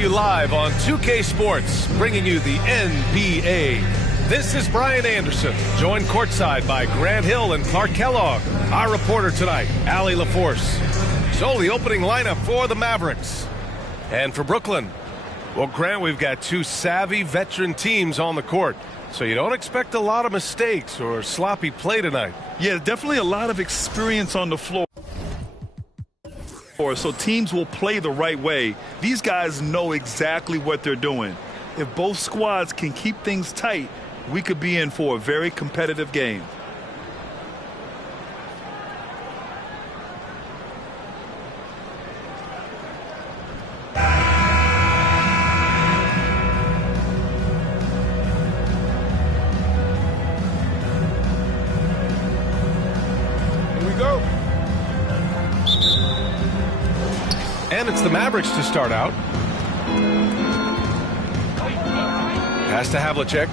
to you live on 2K Sports, bringing you the NBA. This is Brian Anderson, joined courtside by Grant Hill and Clark Kellogg. Our reporter tonight, Allie LaForce. So the opening lineup for the Mavericks. And for Brooklyn, well, Grant, we've got two savvy veteran teams on the court. So you don't expect a lot of mistakes or sloppy play tonight. Yeah, definitely a lot of experience on the floor. So teams will play the right way. These guys know exactly what they're doing. If both squads can keep things tight, we could be in for a very competitive game. And it's the Mavericks to start out. Pass to Havlicek.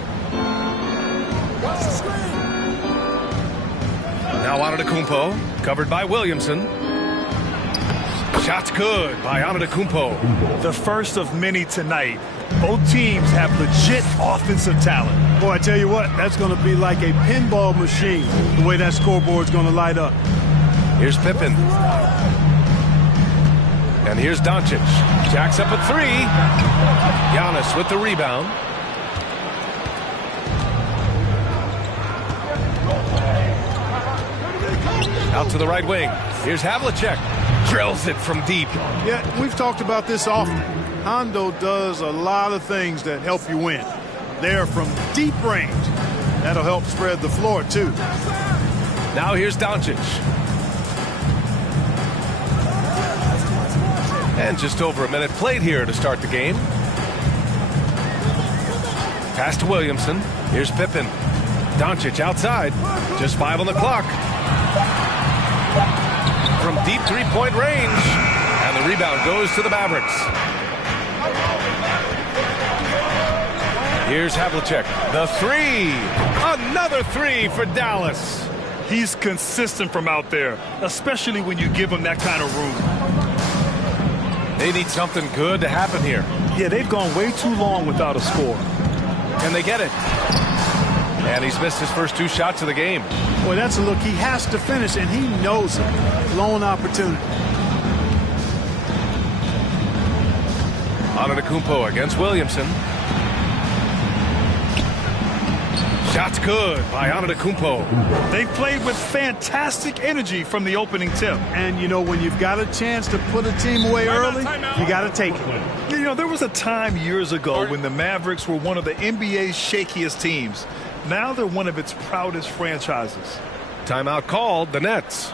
Now Antetokounmpo, covered by Williamson. Shot's good by Antetokounmpo. The first of many tonight. Both teams have legit offensive talent. Boy, I tell you what, that's going to be like a pinball machine, the way that scoreboard's going to light up. Here's Pippen. And here's Doncic. Jacks up a three. Giannis with the rebound. Out to the right wing. Here's Havlicek. Drills it from deep. Yeah, we've talked about this often. Hondo does a lot of things that help you win. They're from deep range. That'll help spread the floor, too. Now here's Doncic. And just over a minute played here to start the game. Pass to Williamson. Here's Pippen. Doncic outside. Just 5 on the clock. From deep three-point range. And the rebound goes to the Mavericks. Here's Havlicek. The three. Another three for Dallas. He's consistent from out there, especially when you give him that kind of room. They need something good to happen here. Yeah, they've gone way too long without a score. And they get it. And he's missed his first 2 shots of the game. Boy, that's a look he has to finish, and he knows it. Blown opportunity. Antetokounmpo against Williamson. Shot's good by Antetokounmpo. They played with fantastic energy from the opening tip. And, you know, when you've got a chance to put a team away early, you got to take it. You know, there was a time years ago when the Mavericks were one of the NBA's shakiest teams. Now they're one of its proudest franchises. Timeout called, the Nets.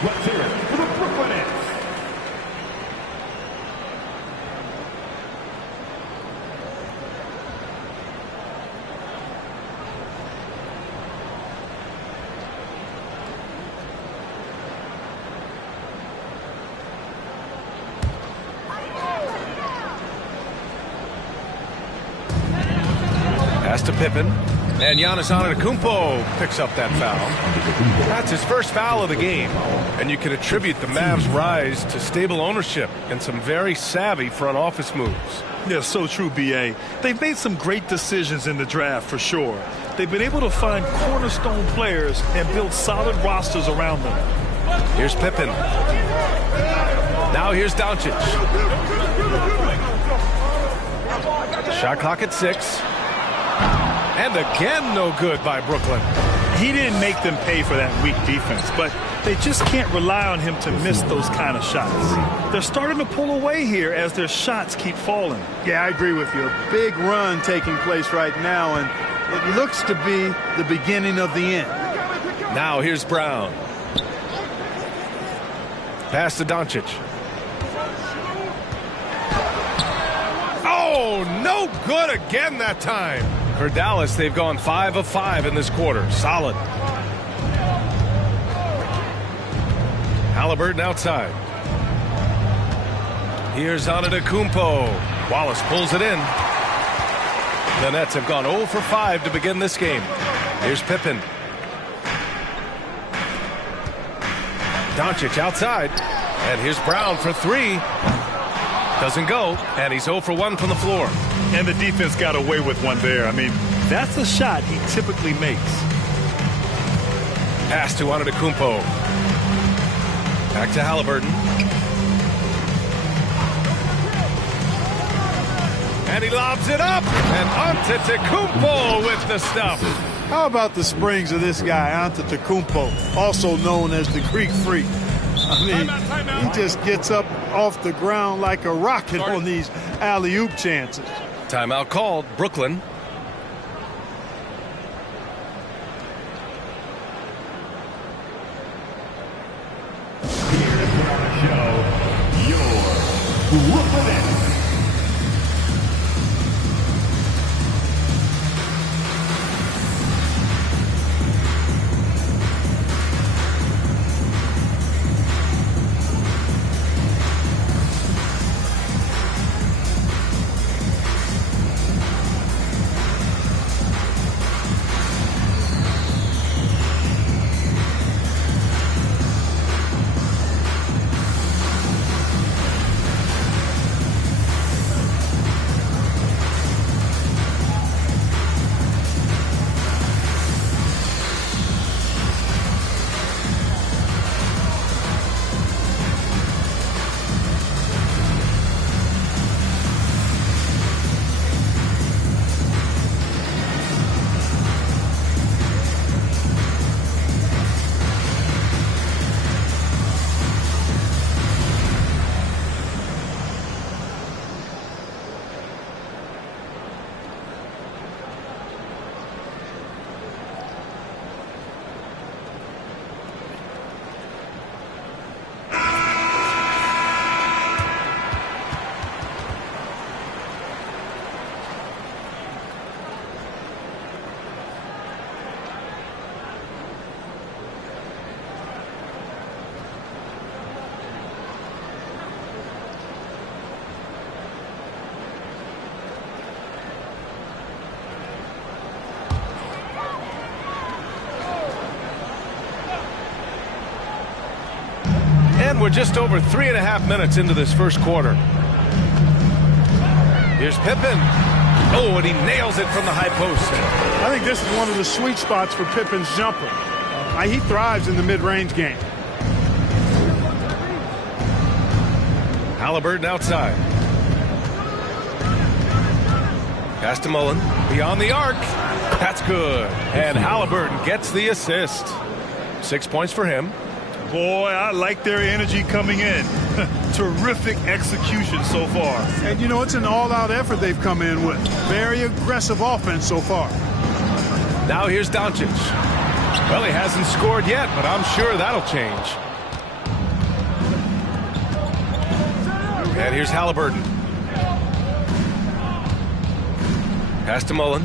Let's hear it for the Brooklyn Nets. Pass to Pippen. And Giannis Antetokounmpo picks up that foul. That's his first foul of the game. And you can attribute the Mavs' rise to stable ownership and some very savvy front office moves. Yeah, so true, B.A. They've made some great decisions in the draft, for sure. They've been able to find cornerstone players and build solid rosters around them. Here's Pippen. Now here's Doncic. Shot clock at 6. And again, no good by Brooklyn. He didn't make them pay for that weak defense, but they just can't rely on him to miss those kind of shots. They're starting to pull away here as their shots keep falling. Yeah, I agree with you. A big run taking place right now, and it looks to be the beginning of the end. Now here's Brown. Pass to Doncic. Oh, no good again that time. For Dallas, they've gone 5 of 5 in this quarter. Solid. Halliburton outside. Here's Antetokounmpo. Wallace pulls it in. The Nets have gone 0 for 5 to begin this game. Here's Pippen. Doncic outside. And here's Brown for 3. Doesn't go. And he's 0 for 1 from the floor. And the defense got away with one there. I mean, that's a shot he typically makes. Pass to Antetokounmpo. Back to Halliburton. And he lobs it up. And Antetokounmpo with the stuff. How about the springs of this guy, Antetokounmpo, also known as the Greek Freak? I mean, he just gets up off the ground like a rocket on these alley-oop chances. Timeout called. Brooklyn. Here to put on a show, your Brooklyn. And we're just over 3.5 minutes into this first quarter. Here's Pippen. Oh, and he nails it from the high post. I think this is one of the sweet spots for Pippen's jumper. He thrives in the mid-range game. Halliburton outside. Pass to Mullen. Beyond the arc. That's good. And Halliburton gets the assist. 6 points for him. Boy, I like their energy coming in. Terrific execution so far. And, you know, it's an all-out effort they've come in with. Very aggressive offense so far. Now here's Doncic. Well, he hasn't scored yet, but I'm sure that'll change. And here's Halliburton. Pass to Mullen.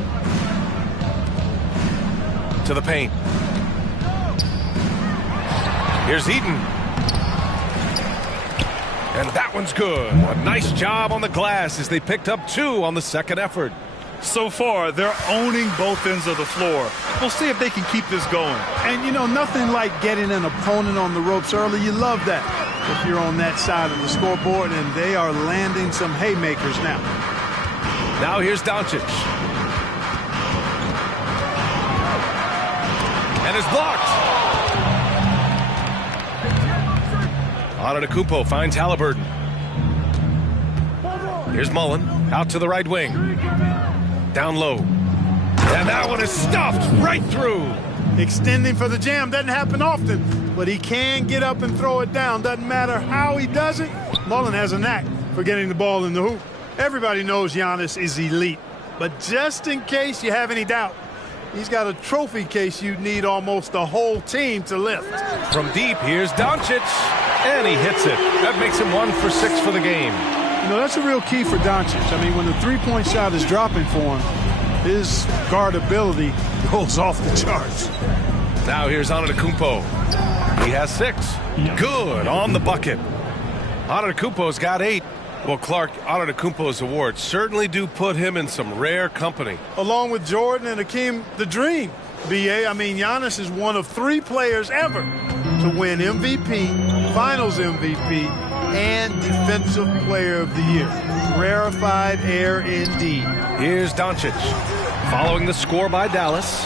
To the paint. Here's Eaton. And that one's good. A nice job on the glass as they picked up 2 on the second effort. So far, they're owning both ends of the floor. We'll see if they can keep this going. And, you know, nothing like getting an opponent on the ropes early. You love that if you're on that side of the scoreboard, and they are landing some haymakers now. Now here's Doncic. And it's blocked. Antetokounmpo finds Halliburton. Here's Mullen out to the right wing. Down low. And that one is stuffed right through. Extending for the jam doesn't happen often, but he can get up and throw it down. Doesn't matter how he does it. Mullen has a knack for getting the ball in the hoop. Everybody knows Giannis is elite, but just in case you have any doubt, he's got a trophy case you'd need almost the whole team to lift. From deep, here's Doncic. And he hits it. That makes him 1 for 6 for the game. You know, that's a real key for Doncic. I mean, when the three-point shot is dropping for him, his guard ability goes off the charts. Now here's Antetokounmpo. He has 6. Good on the bucket. Antetokounmpo's got 8. Well, Clark, Antetokounmpo's awards certainly do put him in some rare company. Along with Jordan and Hakeem, the dream. B.A., I mean, Giannis is one of 3 players ever to win MVP, Finals MVP, and Defensive Player of the Year. Rarefied air indeed. Here's Doncic, following the score by Dallas.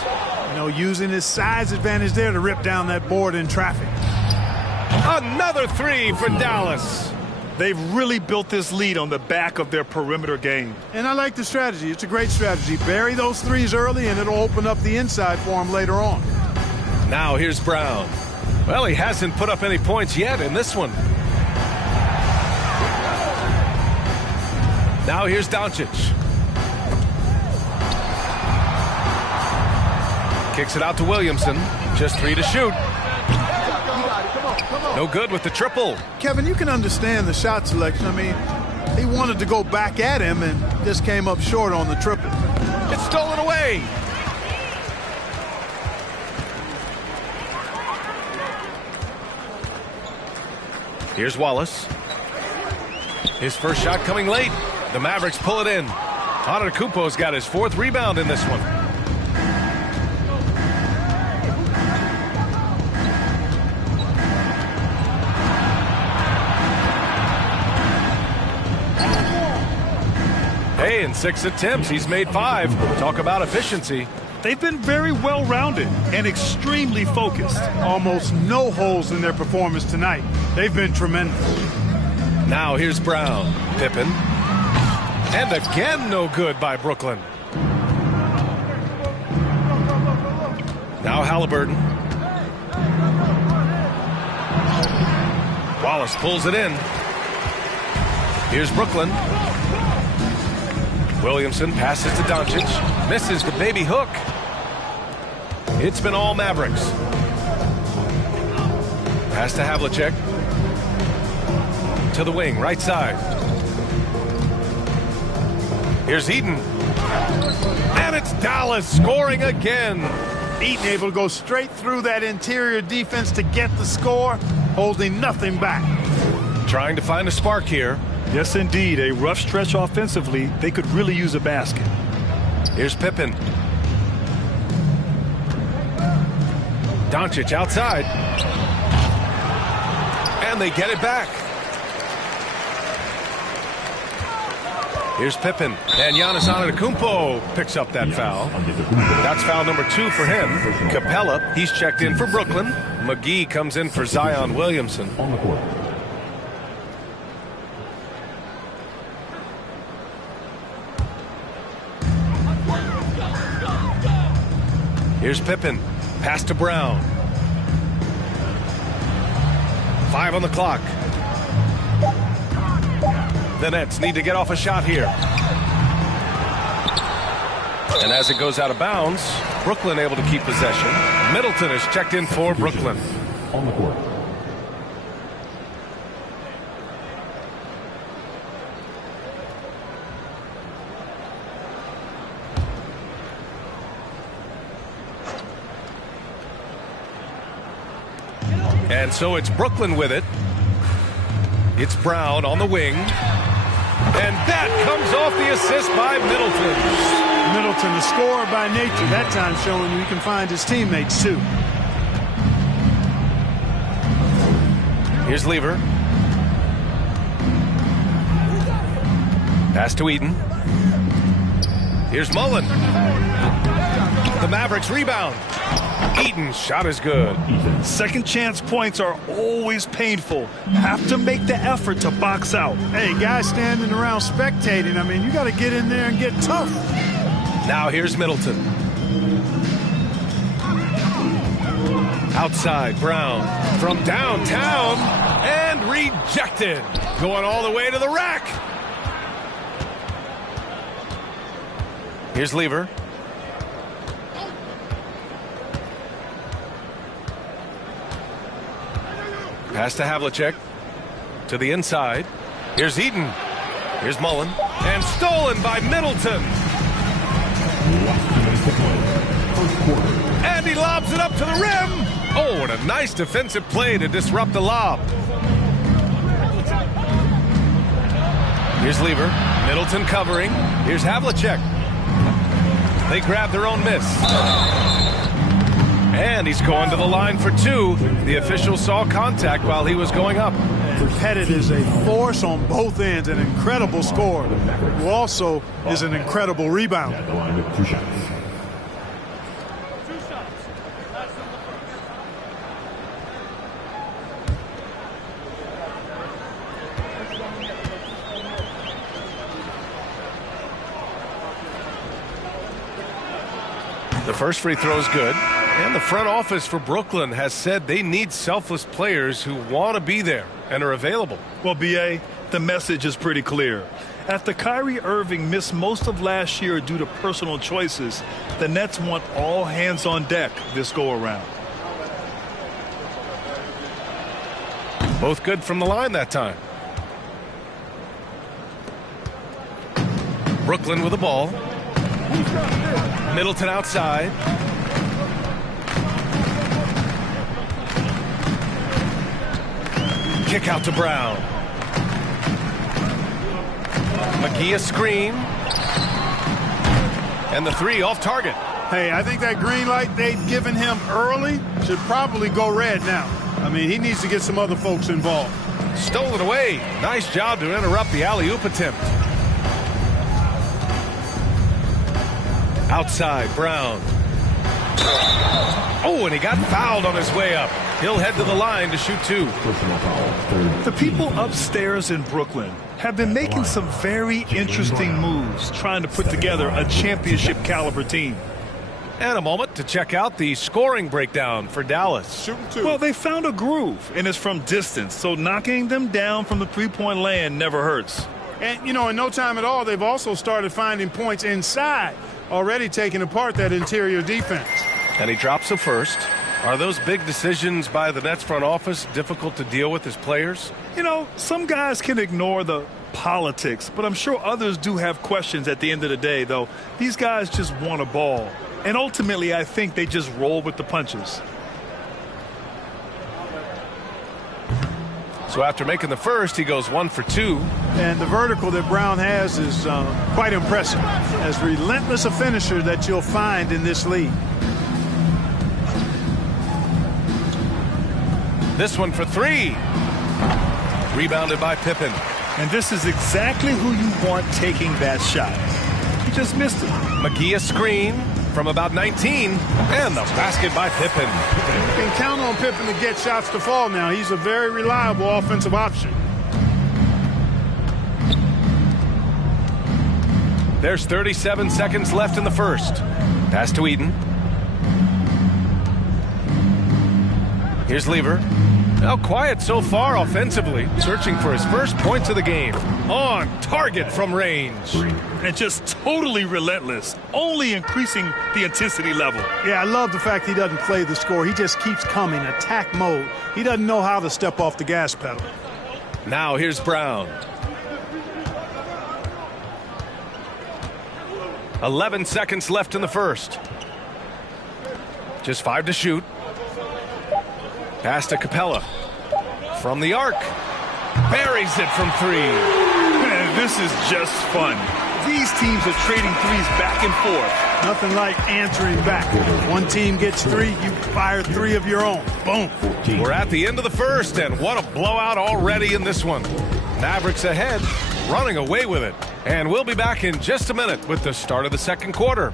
You know, using his size advantage there to rip down that board in traffic. Another 3 for Dallas. They've really built this lead on the back of their perimeter game. And I like the strategy. It's a great strategy. Bury those threes early, and it'll open up the inside for him later on. Now here's Brown. Well, he hasn't put up any points yet in this one. Now here's Doncic. Kicks it out to Williamson. Just 3 to shoot. No good with the triple. Kevin, you can understand the shot selection. I mean, he wanted to go back at him and just came up short on the triple. It's stolen away. Here's Wallace. His first shot coming late. The Mavericks pull it in. Antetokounmpo's got his 4th rebound in this one. Hey, in 6 attempts, he's made 5. Talk about efficiency. They've been very well-rounded and extremely focused. Almost no holes in their performance tonight. They've been tremendous. Now here's Brown. Pippen. And again, no good by Brooklyn. Now Halliburton. Wallace pulls it in. Here's Brooklyn. Williamson passes to Doncic. Misses the baby hook. It's been all Mavericks. Pass to Havlicek. To the wing, right side. Here's Eaton. And it's Dallas scoring again. Eaton able to go straight through that interior defense to get the score, holding nothing back. Trying to find a spark here. Yes, indeed. A rough stretch offensively. They could really use a basket. Here's Pippen. Doncic outside. And they get it back. Here's Pippen. And Giannis Antetokounmpo picks up that foul. That's foul number 2 for him. Capella, he's checked in for Brooklyn. McGee comes in for Zion Williamson. On the court. Here's Pippen. Pass to Brown. 5 on the clock. The Nets need to get off a shot here. And as it goes out of bounds, Brooklyn able to keep possession. Middleton is checked in for Brooklyn. On the court. And so it's Brooklyn with it. It's Brown on the wing. And that comes off the assist by Middleton. Middleton, the scorer by nature, that time showing he can find his teammates too. Here's Lever. Pass to Eden. Here's Mullen. The Mavericks rebound. Eaton's shot is good. Second chance points are always painful. Have to make the effort to box out. Hey, guys standing around spectating, I mean, you got to get in there and get tough. Now here's Middleton. Outside, Brown from downtown and rejected. Going all the way to the rack. Here's Lever. Pass to Havlicek. To the inside. Here's Eden. Here's Mullen. And stolen by Middleton. And he lobs it up to the rim. Oh, and a nice defensive play to disrupt the lob. Here's Lever. Middleton covering. Here's Havlicek. They grab their own miss. And he's going to the line for two. The official saw contact while he was going up. And Pettit is a force on both ends, an incredible scorer, who also is an incredible rebounder. At the line with 2 shots. The first free throw is good. And the front office for Brooklyn has said they need selfless players who want to be there and are available. Well, B.A., the message is pretty clear. After Kyrie Irving missed most of last year due to personal choices, the Nets want all hands on deck this go-around. Both good from the line that time. Brooklyn with the ball. Middleton outside. Kick out to Brown. McGee a screen. And the three off target. Hey, I think that green light they'd given him early should probably go red now. I mean, he needs to get some other folks involved. Stolen away. Nice job to interrupt the alley-oop attempt. Outside, Brown. Oh, and he got fouled on his way up. He'll head to the line to shoot two. The people upstairs in Brooklyn have been making some very interesting moves trying to put together a championship caliber team. And a moment to check out the scoring breakdown for Dallas. Shooting two. Well, they found a groove, and it's from distance, so knocking them down from the three-point land never hurts. And, you know, in no time at all, they've also started finding points inside, already taking apart that interior defense. And he drops the first. Are those big decisions by the Nets front office difficult to deal with as players? You know, some guys can ignore the politics, but I'm sure others do have questions at the end of the day, though. These guys just want a ball. And ultimately, I think they just roll with the punches. So after making the first, he goes 1 for 2. And the vertical that Brown has is quite impressive. As relentless a finisher that you'll find in this league. This one for 3. Rebounded by Pippen. And this is exactly who you want taking that shot. He just missed it. McGee a screen from about 19. And the basket by Pippen. You can count on Pippen to get shots to fall now. He's a very reliable offensive option. There's 37 seconds left in the first. Pass to Eden. Here's Lever. Now quiet so far offensively, searching for his first points of the game. On target from range. And just totally relentless, only increasing the intensity level. Yeah, I love the fact he doesn't play the score. He just keeps coming, attack mode. He doesn't know how to step off the gas pedal. Now here's Brown. 11 seconds left in the first. Just 5 to shoot. Pass to Capella. From the arc. Buries it from 3. Man, this is just fun. These teams are trading threes back and forth. Nothing like answering back. One team gets 3, you fire 3 of your own. Boom. We're at the end of the first, and what a blowout already in this one. Mavericks ahead, running away with it. And we'll be back in just a minute with the start of the second quarter.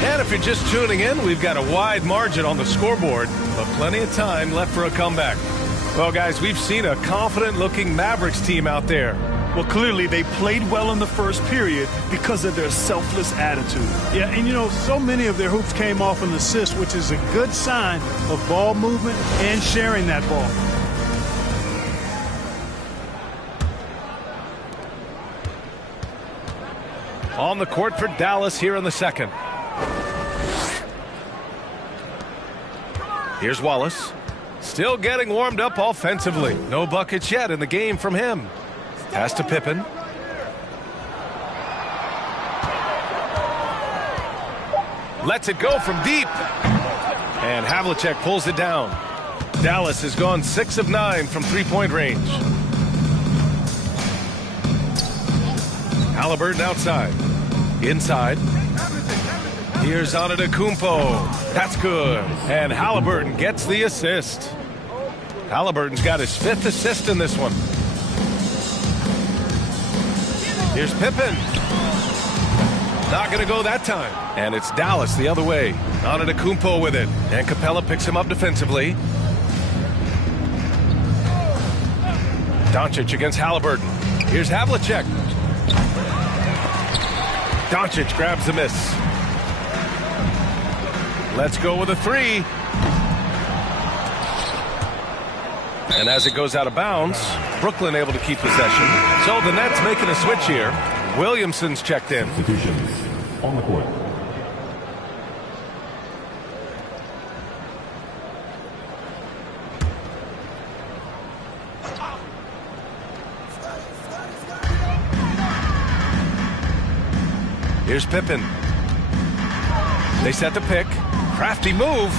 And if you're just tuning in, we've got a wide margin on the scoreboard, but plenty of time left for a comeback. Well, guys, we've seen a confident-looking Mavericks team out there. Well, clearly they played well in the first period because of their selfless attitude. Yeah, and you know, so many of their hoops came off an assist, which is a good sign of ball movement and sharing that ball. On the court for Dallas here in the second. Here's Wallace. Still getting warmed up offensively. No buckets yet in the game from him. Pass to Pippen. Lets it go from deep. And Havlicek pulls it down. Dallas has gone 6 of 9 from three-point range. Haliburton outside. Inside. Here's Antetokounmpo. That's good. And Haliburton gets the assist. Haliburton's got his 5th assist in this one. Here's Pippen. Not going to go that time. And it's Dallas the other way. Antetokounmpo with it. And Capella picks him up defensively. Doncic against Haliburton. Here's Havlicek. Doncic grabs the miss. Let's go with a 3. And as it goes out of bounds, Brooklyn able to keep possession. So the Nets making a switch here. Williamson's checked in. Substitutions on the court. Here's Pippen. They set the pick. Crafty move.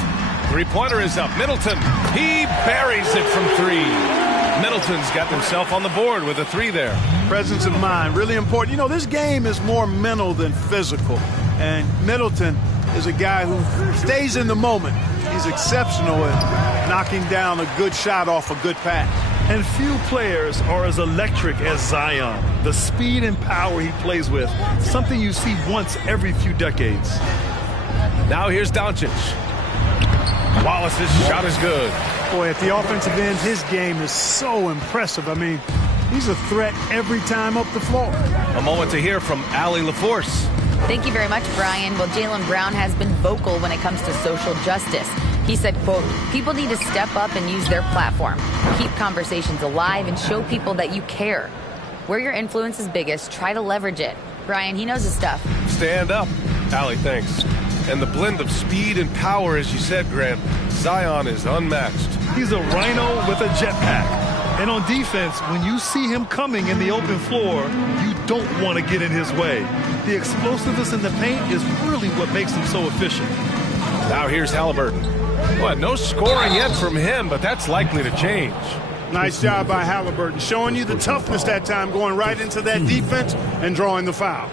Three-pointer is up. Middleton. He buries it from 3. Middleton's got himself on the board with a 3 there. Presence of mind, really important. You know, this game is more mental than physical. And Middleton is a guy who stays in the moment. He's exceptional at knocking down a good shot off a good pass. And few players are as electric as Zion. The speed and power he plays with, something you see once every few decades. Now here's Doncic. Wallace's shot is good. Boy, at the offensive end, his game is so impressive. I mean, he's a threat every time up the floor. A moment to hear from Allie LaForce. Thank you very much, Brian. Well, Jaylen Brown has been vocal when it comes to social justice. He said, quote, people need to step up and use their platform. Keep conversations alive and show people that you care. Where your influence is biggest, try to leverage it. Brian, he knows his stuff. Stand up. Allie, thanks. And the blend of speed and power, as you said, Grant, Zion is unmatched. He's a rhino with a jetpack. And on defense, when you see him coming in the open floor, you don't want to get in his way. The explosiveness in the paint is really what makes him so efficient. Now here's Haliburton. Well, no scoring yet from him, but that's likely to change. Nice job by Haliburton, showing you the toughness that time, going right into that defense and drawing the foul.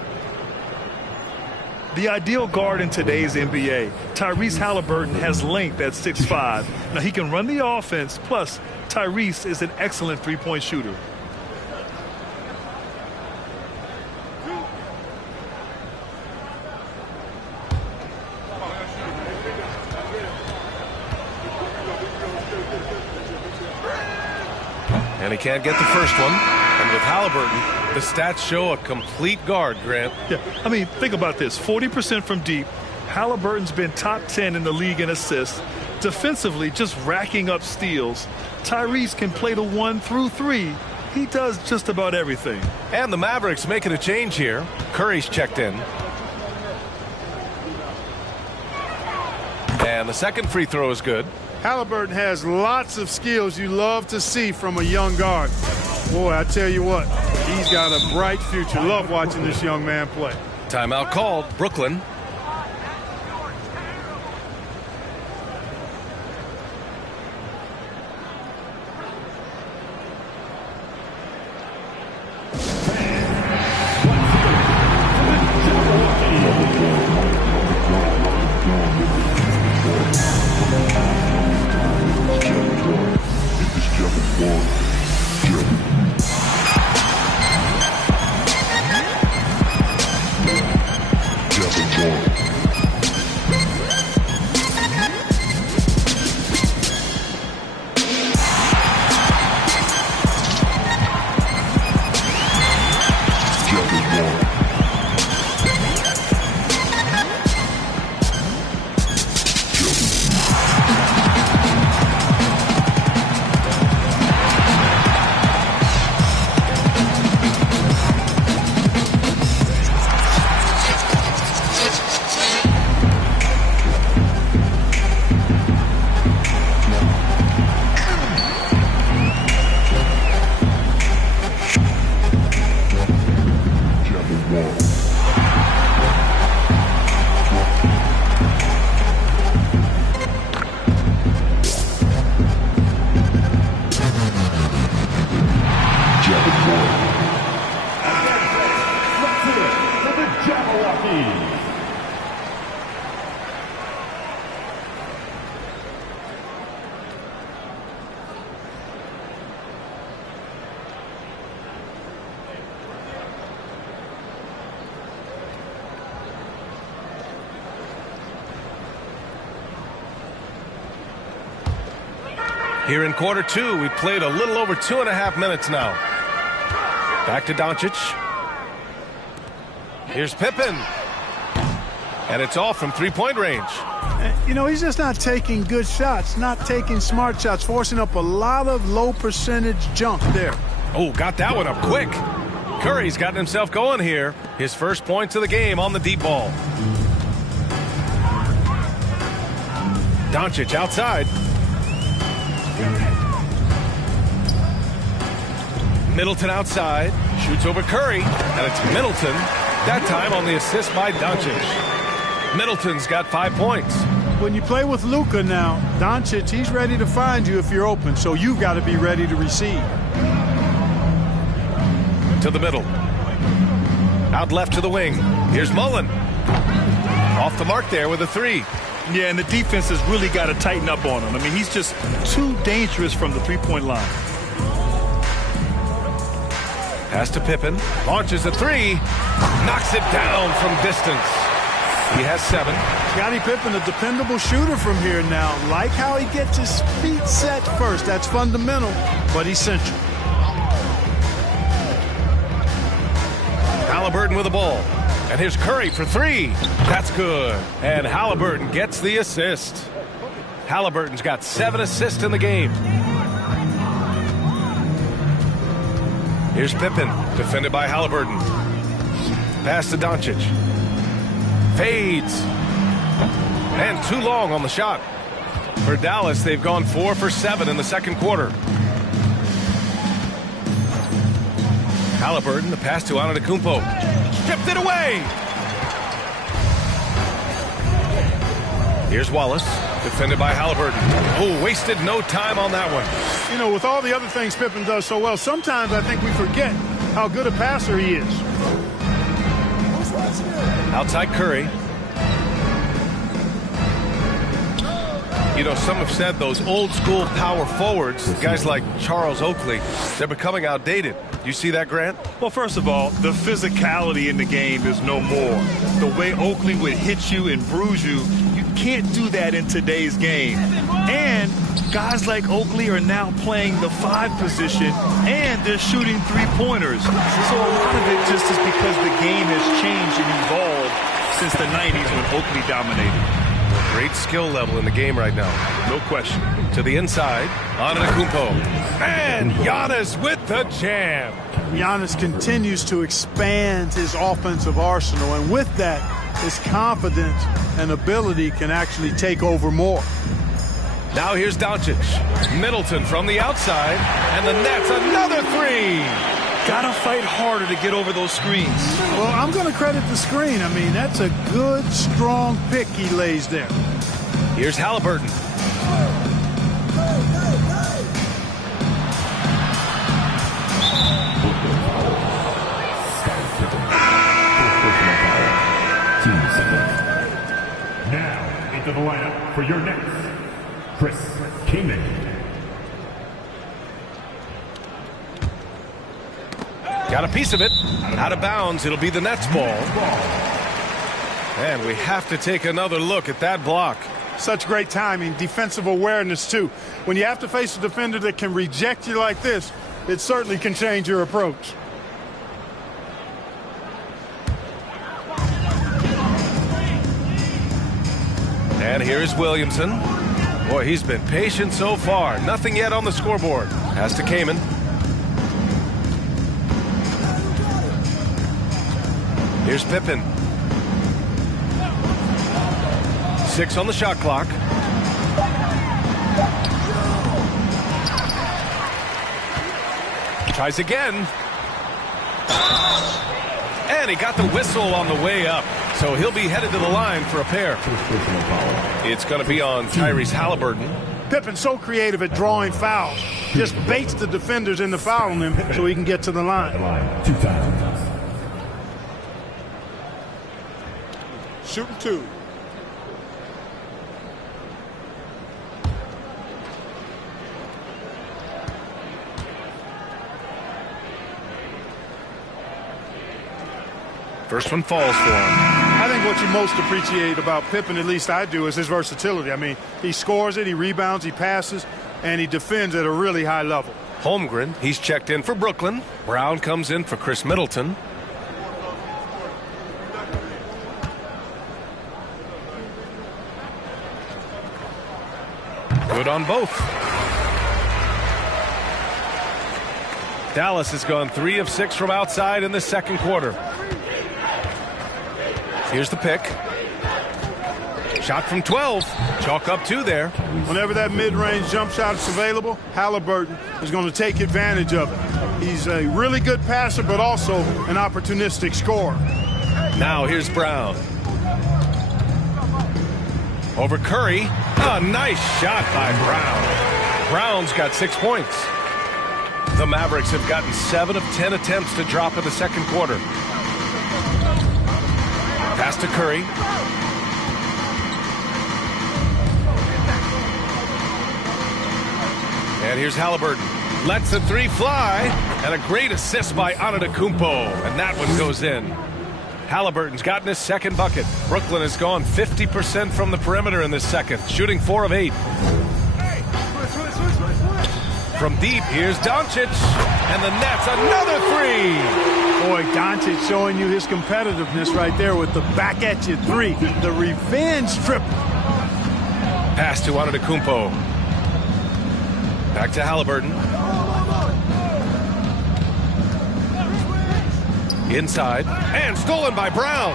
The ideal guard in today's NBA, Tyrese Haliburton, has length at 6'5". Now he can run the offense, plus Tyrese is an excellent three-point shooter. And he can't get the first one. And with Haliburton, the stats show a complete guard, Grant. Yeah, I mean, think about this. 40% from deep. Haliburton's been top 10 in the league in assists. Defensively, just racking up steals. Tyrese can play the 1 through 3. He does just about everything. And the Mavericks making a change here. Curry's checked in. And the second free throw is good. Haliburton has lots of skills you love to see from a young guard. Boy, I tell you what, he's got a bright future. Love watching this young man play. Timeout called. Brooklyn. Here in quarter two, we've played a little over 2.5 minutes now. Back to Doncic. Here's Pippen. And it's all from three-point range. You know, he's just not taking good shots, not taking smart shots, forcing up a lot of low percentage junk there. Oh, got that one up quick. Curry's gotten himself going here. His first points of the game on the deep ball. Doncic outside. Middleton outside. Shoots over Curry. And it's Middleton. That time on the assist by Doncic. Middleton's got 5 points. When you play with Luka now, Doncic, he's ready to find you if you're open, so you've got to be ready to receive. To the middle. Out left to the wing. Here's Mullen. Off the mark there with a three. Yeah, and the defense has really got to tighten up on him. I mean, he's just too dangerous from the three-point line. Pass to Pippen. Launches a three. Knocks it down from distance. He has 7. Scottie Pippen, a dependable shooter from here now. Like how he gets his feet set first. That's fundamental, but essential. Halliburton with the ball. And here's Curry for 3. That's good. And Halliburton gets the assist. Halliburton's got 7 assists in the game. Here's Pippen, defended by Halliburton. Pass to Doncic. Fades. And too long on the shot. For Dallas, they've gone 4 for 7 in the second quarter. Halliburton, the pass to Antetokounmpo. Stripped it away. Here's Wallace, defended by Halliburton. Oh, wasted no time on that one. You know, with all the other things Pippen does so well, sometimes I think we forget how good a passer he is. Outside Curry. You know, some have said those old school power forwards, guys like Charles Oakley, they're becoming outdated. You see that, Grant? Well, first of all, the physicality in the game is no more. The way Oakley would hit you and bruise you, you can't do that in today's game. And guys like Oakley are now playing the 5 position, and they're shooting three-pointers. So a lot of it just is because the game has changed and evolved since the 90s when Oakley dominated. Great skill level in the game right now. No question. To the inside, Antetokounmpo. And Giannis with the jam. Giannis continues to expand his offensive arsenal, and with that, his confidence and ability can actually take over more. Now here's Doncic. Middleton from the outside, and the Nets another 3. Gotta fight harder to get over those screens. Well, I'm going to credit the screen. I mean, that's a good, strong pick he lays there. Here's Halliburton. Now into the lineup for your next, Chris Kingman. Got a piece of it. Out of bounds. It'll be the Nets ball. And we have to take another look at that block. Such great timing, defensive awareness, too. When you have to face a defender that can reject you like this, it certainly can change your approach. And here's Williamson. Boy, he's been patient so far. Nothing yet on the scoreboard. Pass to Kaman. Here's Pippen. 6 on the shot clock. Tries again. And he got the whistle on the way up. So he'll be headed to the line for a pair. It's going to be on Tyrese Halliburton. Pippen's so creative at drawing fouls. Just baits the defenders into fouling him so he can get to the line. 2 times. Shooting 2. First one falls for him. I think what you most appreciate about Pippen, at least I do, is his versatility. I mean, he scores it, he rebounds, he passes. and he defends at a really high level. Holmgren, he's checked in for Brooklyn. Brown comes in for Chris Middleton. Good on both. Dallas has gone 3 of 6 from outside in the second quarter. Here's the pick. Shot from 12. Chalk up 2 there. Whenever that mid-range jump shot is available, Halliburton is going to take advantage of it. He's a really good passer, but also an opportunistic scorer. Now here's Brown. Over Curry. A nice shot by Brown. Brown's got 6 points. The Mavericks have gotten 7 of 10 attempts to drop in the second quarter. Pass to Curry. And here's Halliburton. Lets the 3 fly. And a great assist by Antetokounmpo. And that one goes in. Halliburton's gotten his second bucket. Brooklyn has gone 50% from the perimeter in this second, shooting 4 of 8. From deep, here's Doncic. And the Nets, another 3. Boy, Doncic showing you his competitiveness right there with the back-at-you 3. The revenge triple. Pass to Antetokounmpo. Back to Halliburton. Inside. And stolen by Brown.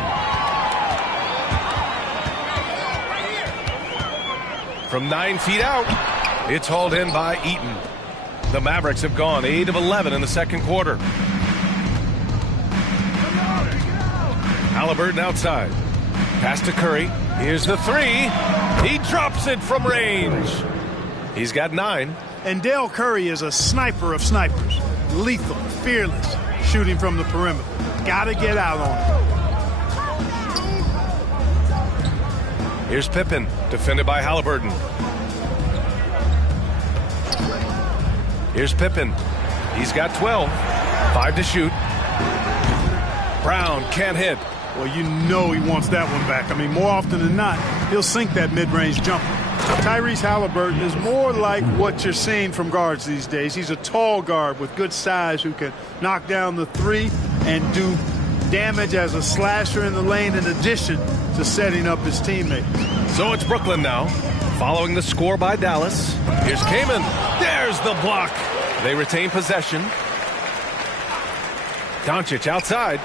From 9 feet out. It's hauled in by Eaton. The Mavericks have gone 8 of 11 in the second quarter. Halliburton outside. Pass to Curry. Here's the 3. He drops it from range. He's got 9. And Dell Curry is a sniper of snipers. Lethal, fearless, shooting from the perimeter. Gotta get out on him. Here's Pippen, defended by Halliburton. Here's Pippen. He's got 12. 5 to shoot. Brown can't hit. Well, you know he wants that one back. I mean, more often than not, he'll sink that mid-range jumper. Tyrese Halliburton is more like what you're seeing from guards these days. He's a tall guard with good size who can knock down the 3 and do damage as a slasher in the lane in addition to setting up his teammates. So it's Brooklyn now, following the score by Dallas. Here's Kaman. There's the block. They retain possession. Doncic outside.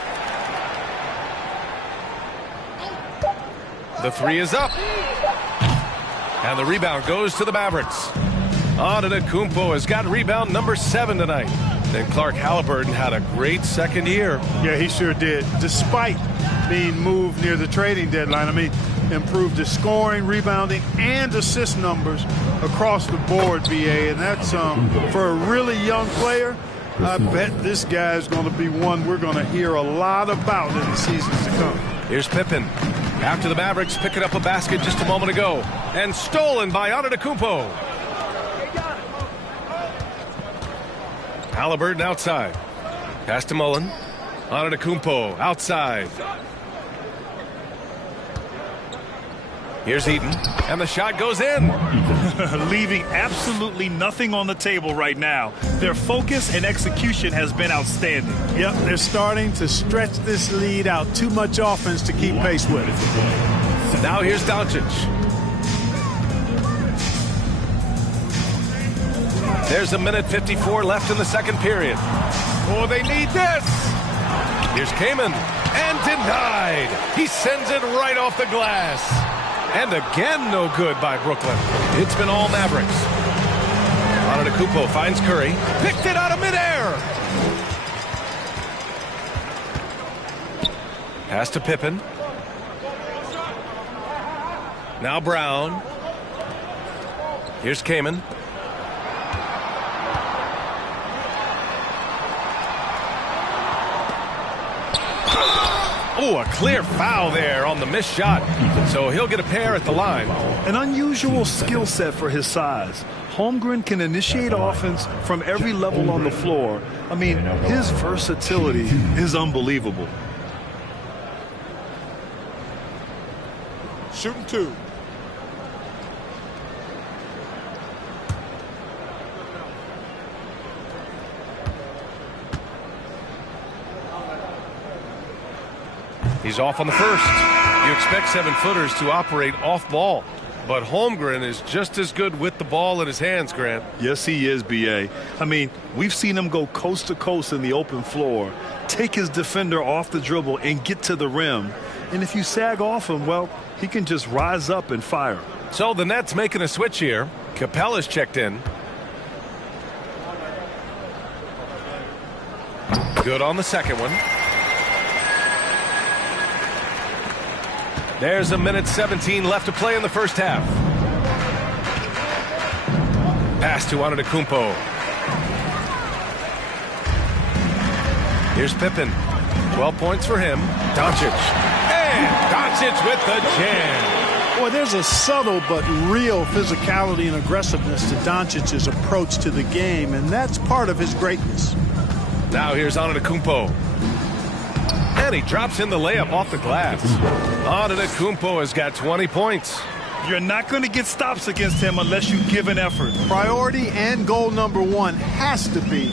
The 3 is up. And the rebound goes to the Mavericks. Antetokounmpo has got rebound number 7 tonight. Then Clark Halliburton had a great second year. Yeah, he sure did. Despite being moved near the trading deadline, I mean, improved his scoring, rebounding, and assist numbers across the board, VA. And that's for a really young player. I bet this guy is going to be one we're going to hear a lot about in the seasons to come. Here's Pippen. After the Mavericks picking up a basket just a moment ago. And stolen by Antetokounmpo. Halliburton outside. Pass to Mullen. Antetokounmpo outside. Here's Eaton. And the shot goes in. Leaving absolutely nothing on the table right now. Their focus and execution has been outstanding. Yep, they're starting to stretch this lead out. Too much offense to keep pace with it. Now here's Doncic. There's a minute 54 left in the second period. Oh, they need this. Here's Kaman. And denied. He sends it right off the glass. And again, no good by Brooklyn. It's been all Mavericks. Antetokounmpo finds Curry. Picked it out of midair. Pass to Pippen. Now Brown. Here's Kaman. Oh, a clear foul there on the missed shot. So he'll get a pair at the line. An unusual skill set for his size. Holmgren can initiate offense from every level on the floor. I mean, his versatility is unbelievable. Shooting 2. He's off on the first. You expect 7-footers to operate off ball, but Holmgren is just as good with the ball in his hands, Grant. Yes, he is, B.A. I mean, we've seen him go coast to coast in the open floor, take his defender off the dribble and get to the rim. And if you sag off him, well, he can just rise up and fire. So the Nets making a switch here. Capella's checked in. Good on the second one. There's a minute 17 left to play in the first half. Pass to Antetokounmpo. Here's Pippen. 12 points for him. Doncic. And Doncic with the jam. Boy, there's a subtle but real physicality and aggressiveness to Doncic's approach to the game, and that's part of his greatness. Now here's Antetokounmpo. And he drops in the layup off the glass. Antetokounmpo has got 20 points. You're not going to get stops against him unless you give an effort. Priority and goal number one has to be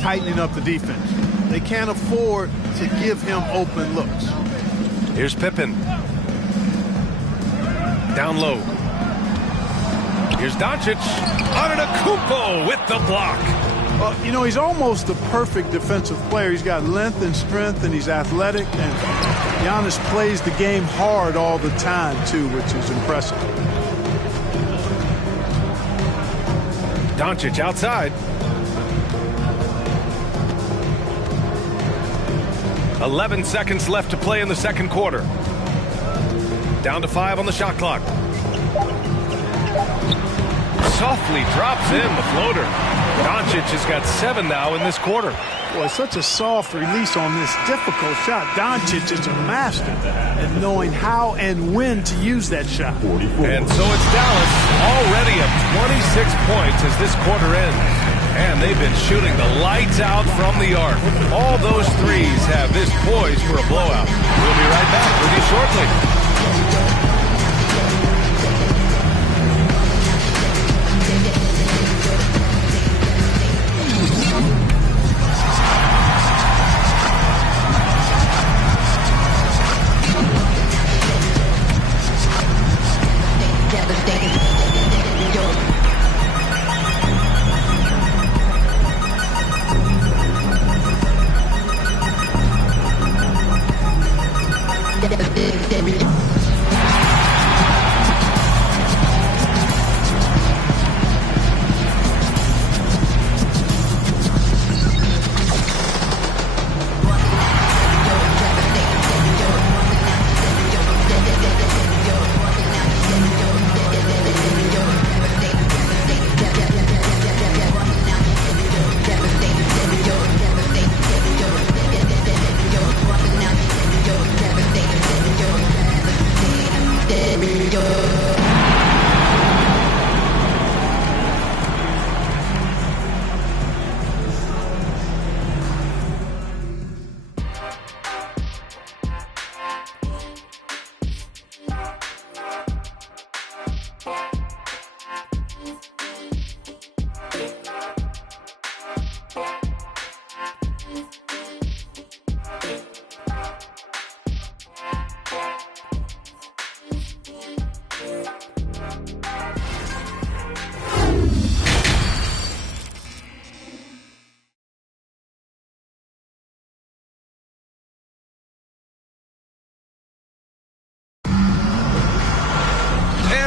tightening up the defense. They can't afford to give him open looks. Here's Pippen. Down low. Here's Doncic. Antetokounmpo with the block. Well, you know, he's almost the perfect defensive player. He's got length and strength, and he's athletic. And Giannis plays the game hard all the time, too, which is impressive. Doncic outside. 11 seconds left to play in the second quarter. Down to 5 on the shot clock. Softly drops in the floater. Doncic has got 7 now in this quarter. Boy, such a soft release on this difficult shot. Doncic is a master at knowing how and when to use that shot. And so it's Dallas already at 26 points as this quarter ends. And they've been shooting the lights out from the arc. All those threes have this poised for a blowout. We'll be right back with you shortly.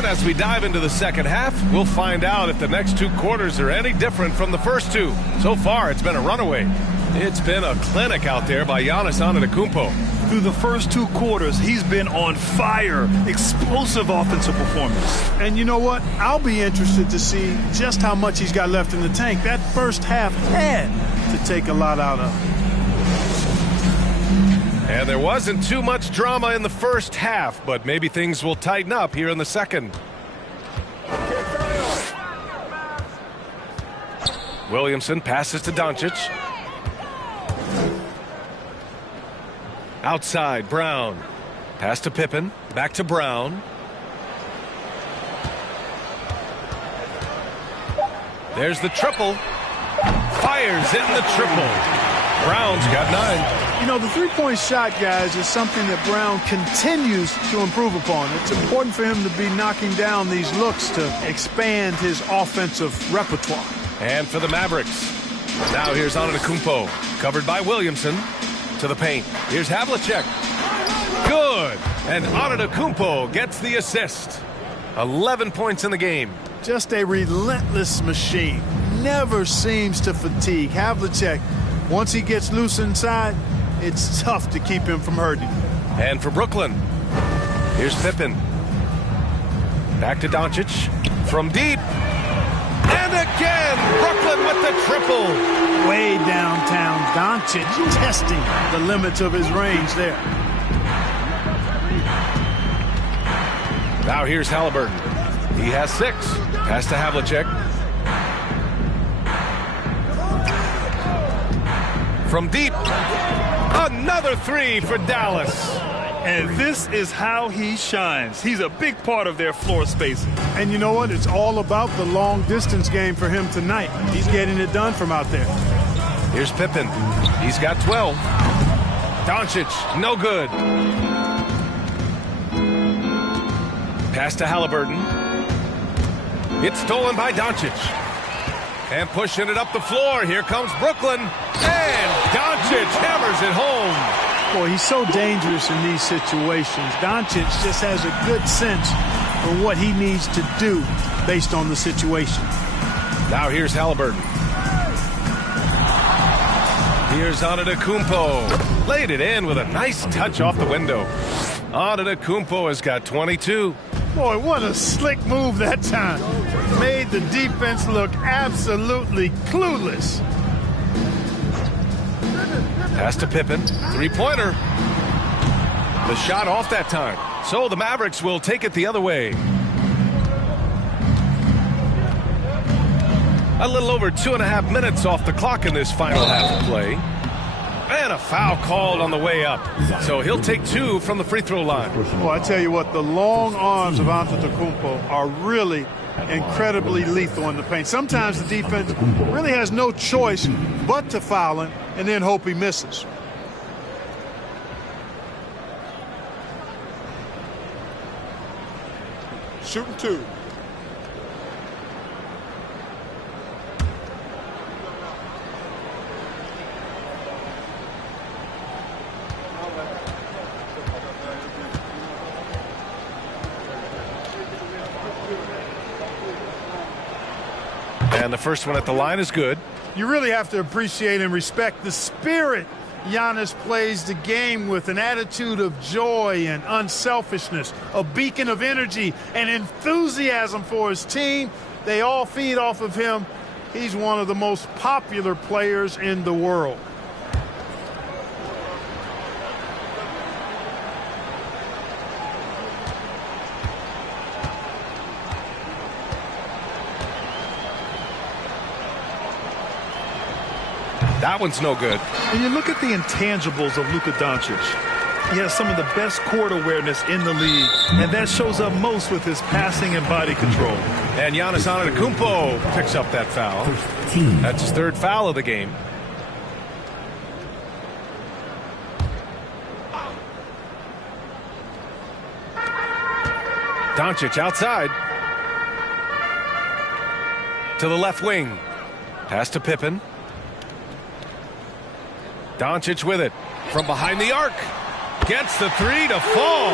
As we dive into the second half, we'll find out if the next 2 quarters are any different from the first 2. So far, it's been a runaway. It's been a clinic out there by Giannis Antetokounmpo. Through the first 2 quarters, he's been on fire. Explosive offensive performance. And you know what? I'll be interested to see just how much he's got left in the tank. That first half had to take a lot out of him. And there wasn't too much drama in the first half, but maybe things will tighten up here in the second. Williamson passes to Doncic. Outside, Brown. Pass to Pippen. Back to Brown. There's the triple. Fires in the triple. Brown's got 9. You know, the three-point shot, guys, is something that Brown continues to improve upon. It's important for him to be knocking down these looks to expand his offensive repertoire. And for the Mavericks, now here's Antetokounmpo, covered by Williamson, to the paint. Here's Havlicek. Good. And Antetokounmpo gets the assist. 11 points in the game. Just a relentless machine. Never seems to fatigue. Havlicek, once he gets loose inside, it's tough to keep him from hurting. And for Brooklyn, here's Pippen. Back to Doncic. From deep. And again, Brooklyn with the triple. Way downtown, Doncic testing the limits of his range there. Now here's Halliburton. He has 6. Pass to Havlicek. From deep. Another 3 for Dallas. And this is how he shines. He's a big part of their floor spacing. And you know what? It's all about the long distance game for him tonight. He's getting it done from out there. Here's Pippen. He's got 12. Doncic, no good. Pass to Halliburton. It's stolen by Doncic. And pushing it up the floor. Here comes Brooklyn. And Doncic hammers it home. Boy, he's so dangerous in these situations. Doncic just has a good sense for what he needs to do based on the situation. Now here's Halliburton. Here's Antetokounmpo. Laid it in with a nice touch off the window. Antetokounmpo has got 22. Boy, what a slick move that time. Made the defense look absolutely clueless. Pass to Pippen. Three-pointer. The shot off that time. So the Mavericks will take it the other way. A little over 2.5 minutes off the clock in this final half of play. And a foul called on the way up. So he'll take 2 from the free throw line. Well, I tell you what, the long arms of Antetokounmpo are really incredibly lethal in the paint. Sometimes the defense really has no choice but to foul him and then hope he misses. Shooting 2. And the first one at the line is good. You really have to appreciate and respect the spirit Giannis plays the game with, an attitude of joy and unselfishness, a beacon of energy and enthusiasm for his team. They all feed off of him. He's one of the most popular players in the world. That one's no good. And you look at the intangibles of Luka Doncic. He has some of the best court awareness in the league, and that shows up most with his passing and body control. And Giannis Antetokounmpo picks up that foul. That's his 3rd foul of the game. Doncic outside. To the left wing. Pass to Pippen. Doncic with it. From behind the arc. Gets the 3 to fall.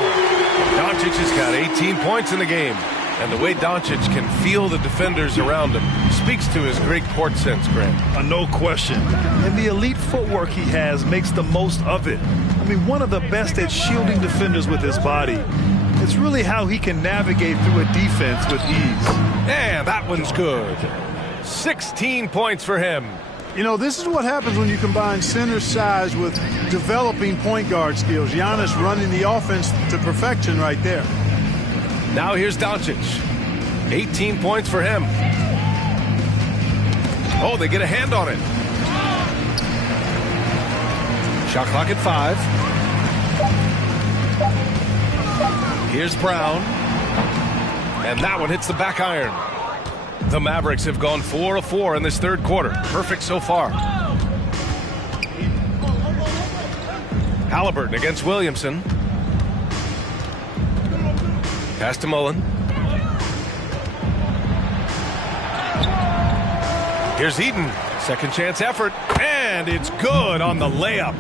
Doncic has got 18 points in the game. And the way Doncic can feel the defenders around him speaks to his great court sense, Grant. No question. And the elite footwork he has makes the most of it. I mean, one of the best at shielding defenders with his body. It's really how he can navigate through a defense with ease. And that one's good. 16 points for him. You know, this is what happens when you combine center size with developing point guard skills. Giannis running the offense to perfection right there. Now here's Doncic. 18 points for him. Oh, they get a hand on it. Shot clock at 5. Here's Brown. And that one hits the back iron. The Mavericks have gone 4 of 4 in this 3rd quarter. Perfect so far. Halliburton against Williamson. Pass to Mullen. Here's Eaton. Second chance effort. And it's good on the layup.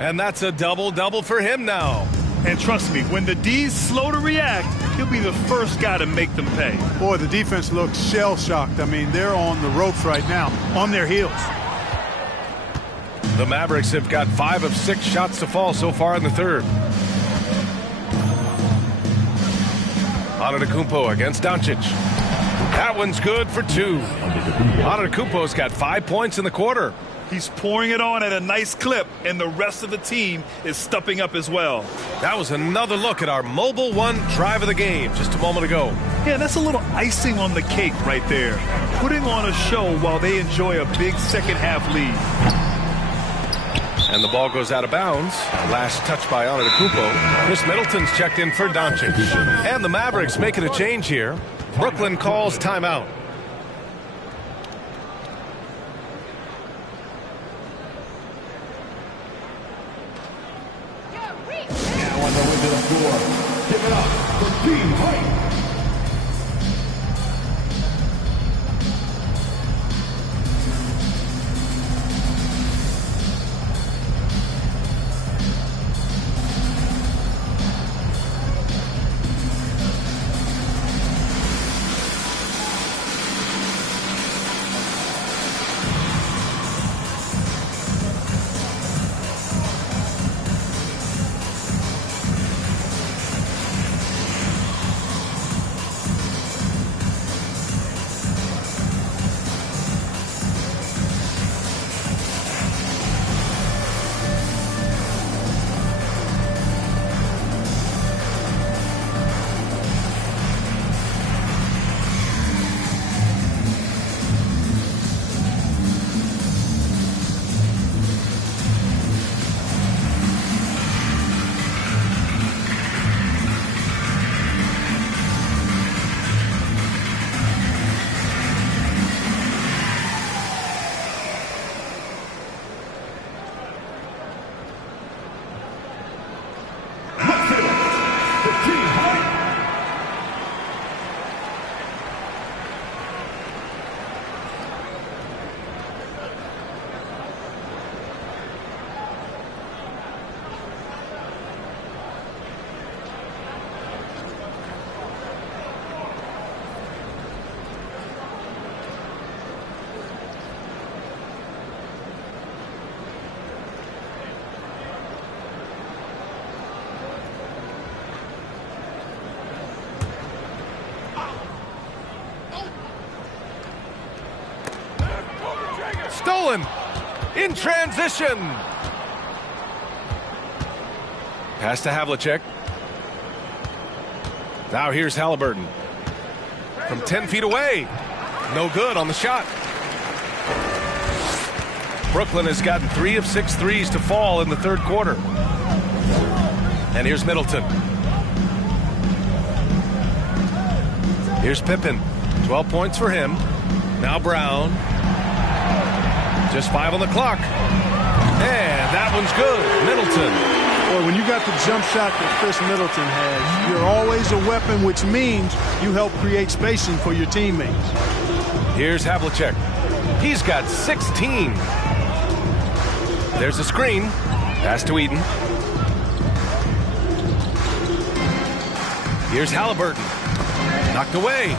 And that's a double-double for him now. And trust me, when the D's slow to react, he'll be the first guy to make them pay. Boy, the defense looks shell-shocked. I mean, they're on the ropes right now, on their heels. The Mavericks have got 5 of 6 shots to fall so far in the third. Antetokounmpo against Doncic. That one's good for 2. Antetokounmpo's got 5 points in the quarter. He's pouring it on at a nice clip, and the rest of the team is stepping up as well. That was another look at our Mobile One drive of the game just a moment ago. Yeah, that's a little icing on the cake right there. Putting on a show while they enjoy a big second half lead. And the ball goes out of bounds. Last touch by Antetokounmpo. Chris Middleton's checked in for Doncic. And the Mavericks making a change here. Brooklyn calls timeout. Now on the way to the floor. Give it up for Team Height. Stolen in transition. Pass to Havlicek. Now here's Halliburton. From 10 feet away. No good on the shot. Brooklyn has gotten 3 of 6 threes to fall in the third quarter. And here's Middleton. Here's Pippen. 12 points for him. Now Brown. Just 5 on the clock. And that one's good. Middleton. Boy, when you got the jump shot that Chris Middleton has, you're always a weapon, which means you help create spacing for your teammates. Here's Havlicek. He's got 16. There's a screen. Pass to Eaton. Here's Halliburton. Knocked away.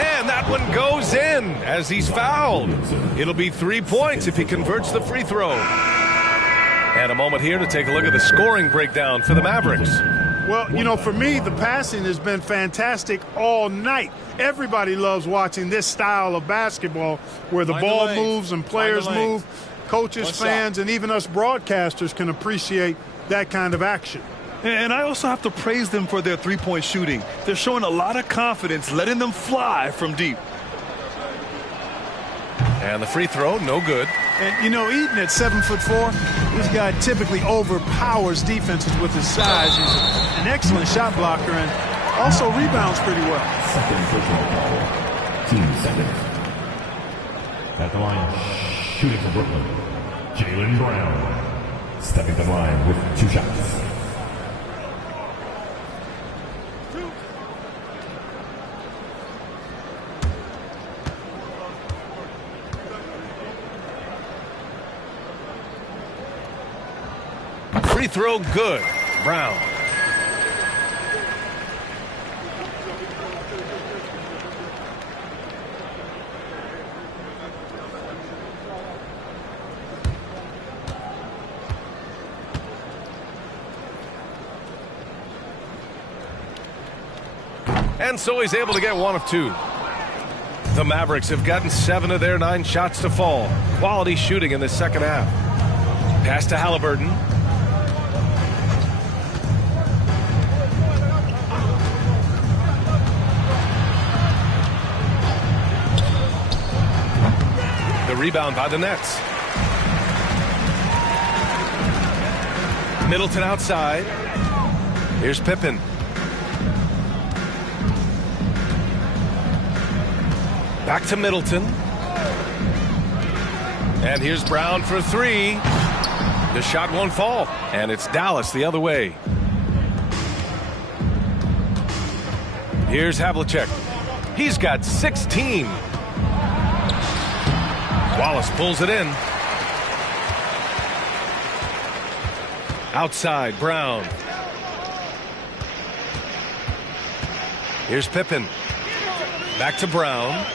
And that one goes in as he's fouled. It'll be 3 points if he converts the free throw. And a moment here to take a look at the scoring breakdown for the Mavericks. Well, you know, for me, the passing has been fantastic all night. Everybody loves watching this style of basketball where the ball moves and players move. Coaches, fans, and even us broadcasters can appreciate that kind of action. And I also have to praise them for their three-point shooting. They're showing a lot of confidence, letting them fly from deep. And the free throw, no good. And, you know, Eaton at 7'4", this guy typically overpowers defenses with his size. He's an excellent shot blocker and also rebounds pretty well. Second personal foul. Team seconds. At the line, shooting for Brooklyn, Jaylen Brown. stepping to the line with 2 shots. Free throw good. Brown. And so he's able to get 1 of 2. The Mavericks have gotten 7 of their 9 shots to fall. Quality shooting in the second half. Pass to Halliburton. The rebound by the Nets. Middleton outside. Here's Pippen. Back to Middleton. And here's Brown for 3. The shot won't fall. And it's Dallas the other way. Here's Havlicek. He's got 16. Wallace pulls it in. Outside, Brown. Here's Pippen. Back to Brown.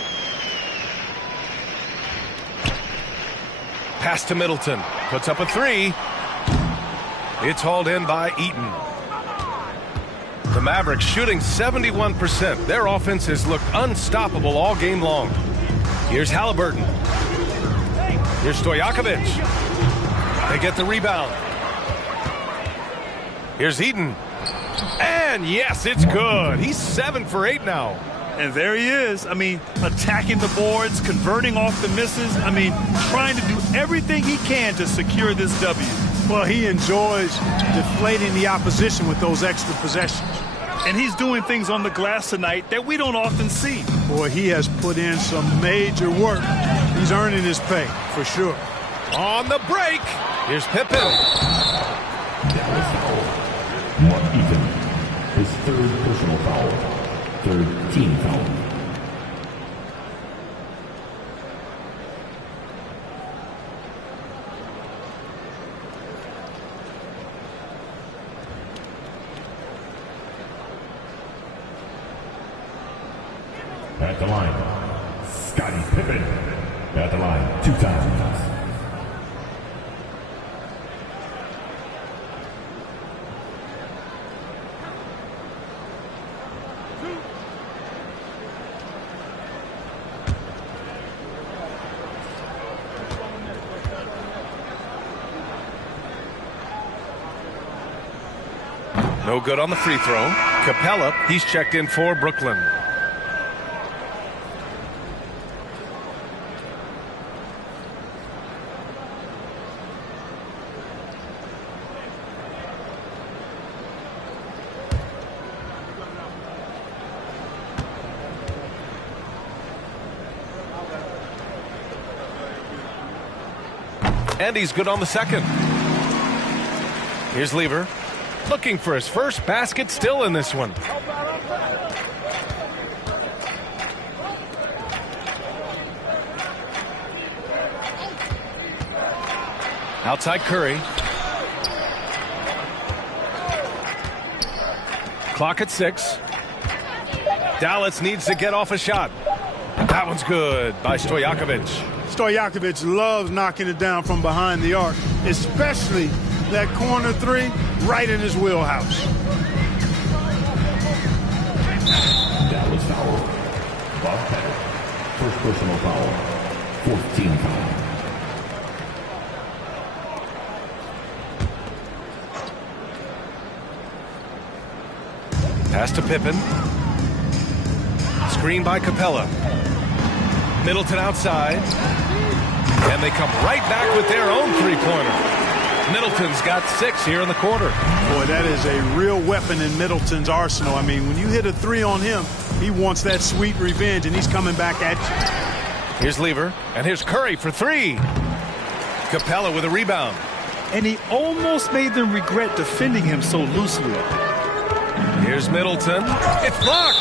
Pass to Middleton. Puts up a 3. It's hauled in by Eaton. The Mavericks shooting 71%. Their offense has looked unstoppable all game long. Here's Halliburton. Here's Stojakovic. They get the rebound. Here's Eaton. And yes, it's good. He's 7 for 8 now. And there he is. I mean, attacking the boards, converting off the misses. I mean, trying to do everything he can to secure this W. Well, he enjoys deflating the opposition with those extra possessions. And he's doing things on the glass tonight that we don't often see. Boy, he has put in some major work. He's earning his pay, for sure. On the break, here's Pippen. Dallas foul. Mark Eaton. His 3rd personal foul. 3rd team foul. At the line, Scottie Pippen. At the line, 2 times. No good on the free throw. Capella, he's checked in for Brooklyn. And he's good on the second. Here's Lever. Looking for his first basket still in this one. Outside Curry. Clock at 6. Dallas needs to get off a shot. That one's good by Stojakovic. Stojakovic loves knocking it down from behind the arc, especially that corner 3 right in his wheelhouse. Dallas foul. Bob Pettit. 1st personal foul. 4th team foul. Pass to Pippen. Screen by Capella. Middleton outside. And they come right back with their own 3-pointer. Middleton's got 6 here in the quarter. Boy, that is a real weapon in Middleton's arsenal. I mean, when you hit a 3 on him, he wants that sweet revenge, and he's coming back at you. Here's Lever, and here's Curry for 3. Capella with a rebound. and he almost made them regret defending him so loosely. Here's Middleton. It's blocked.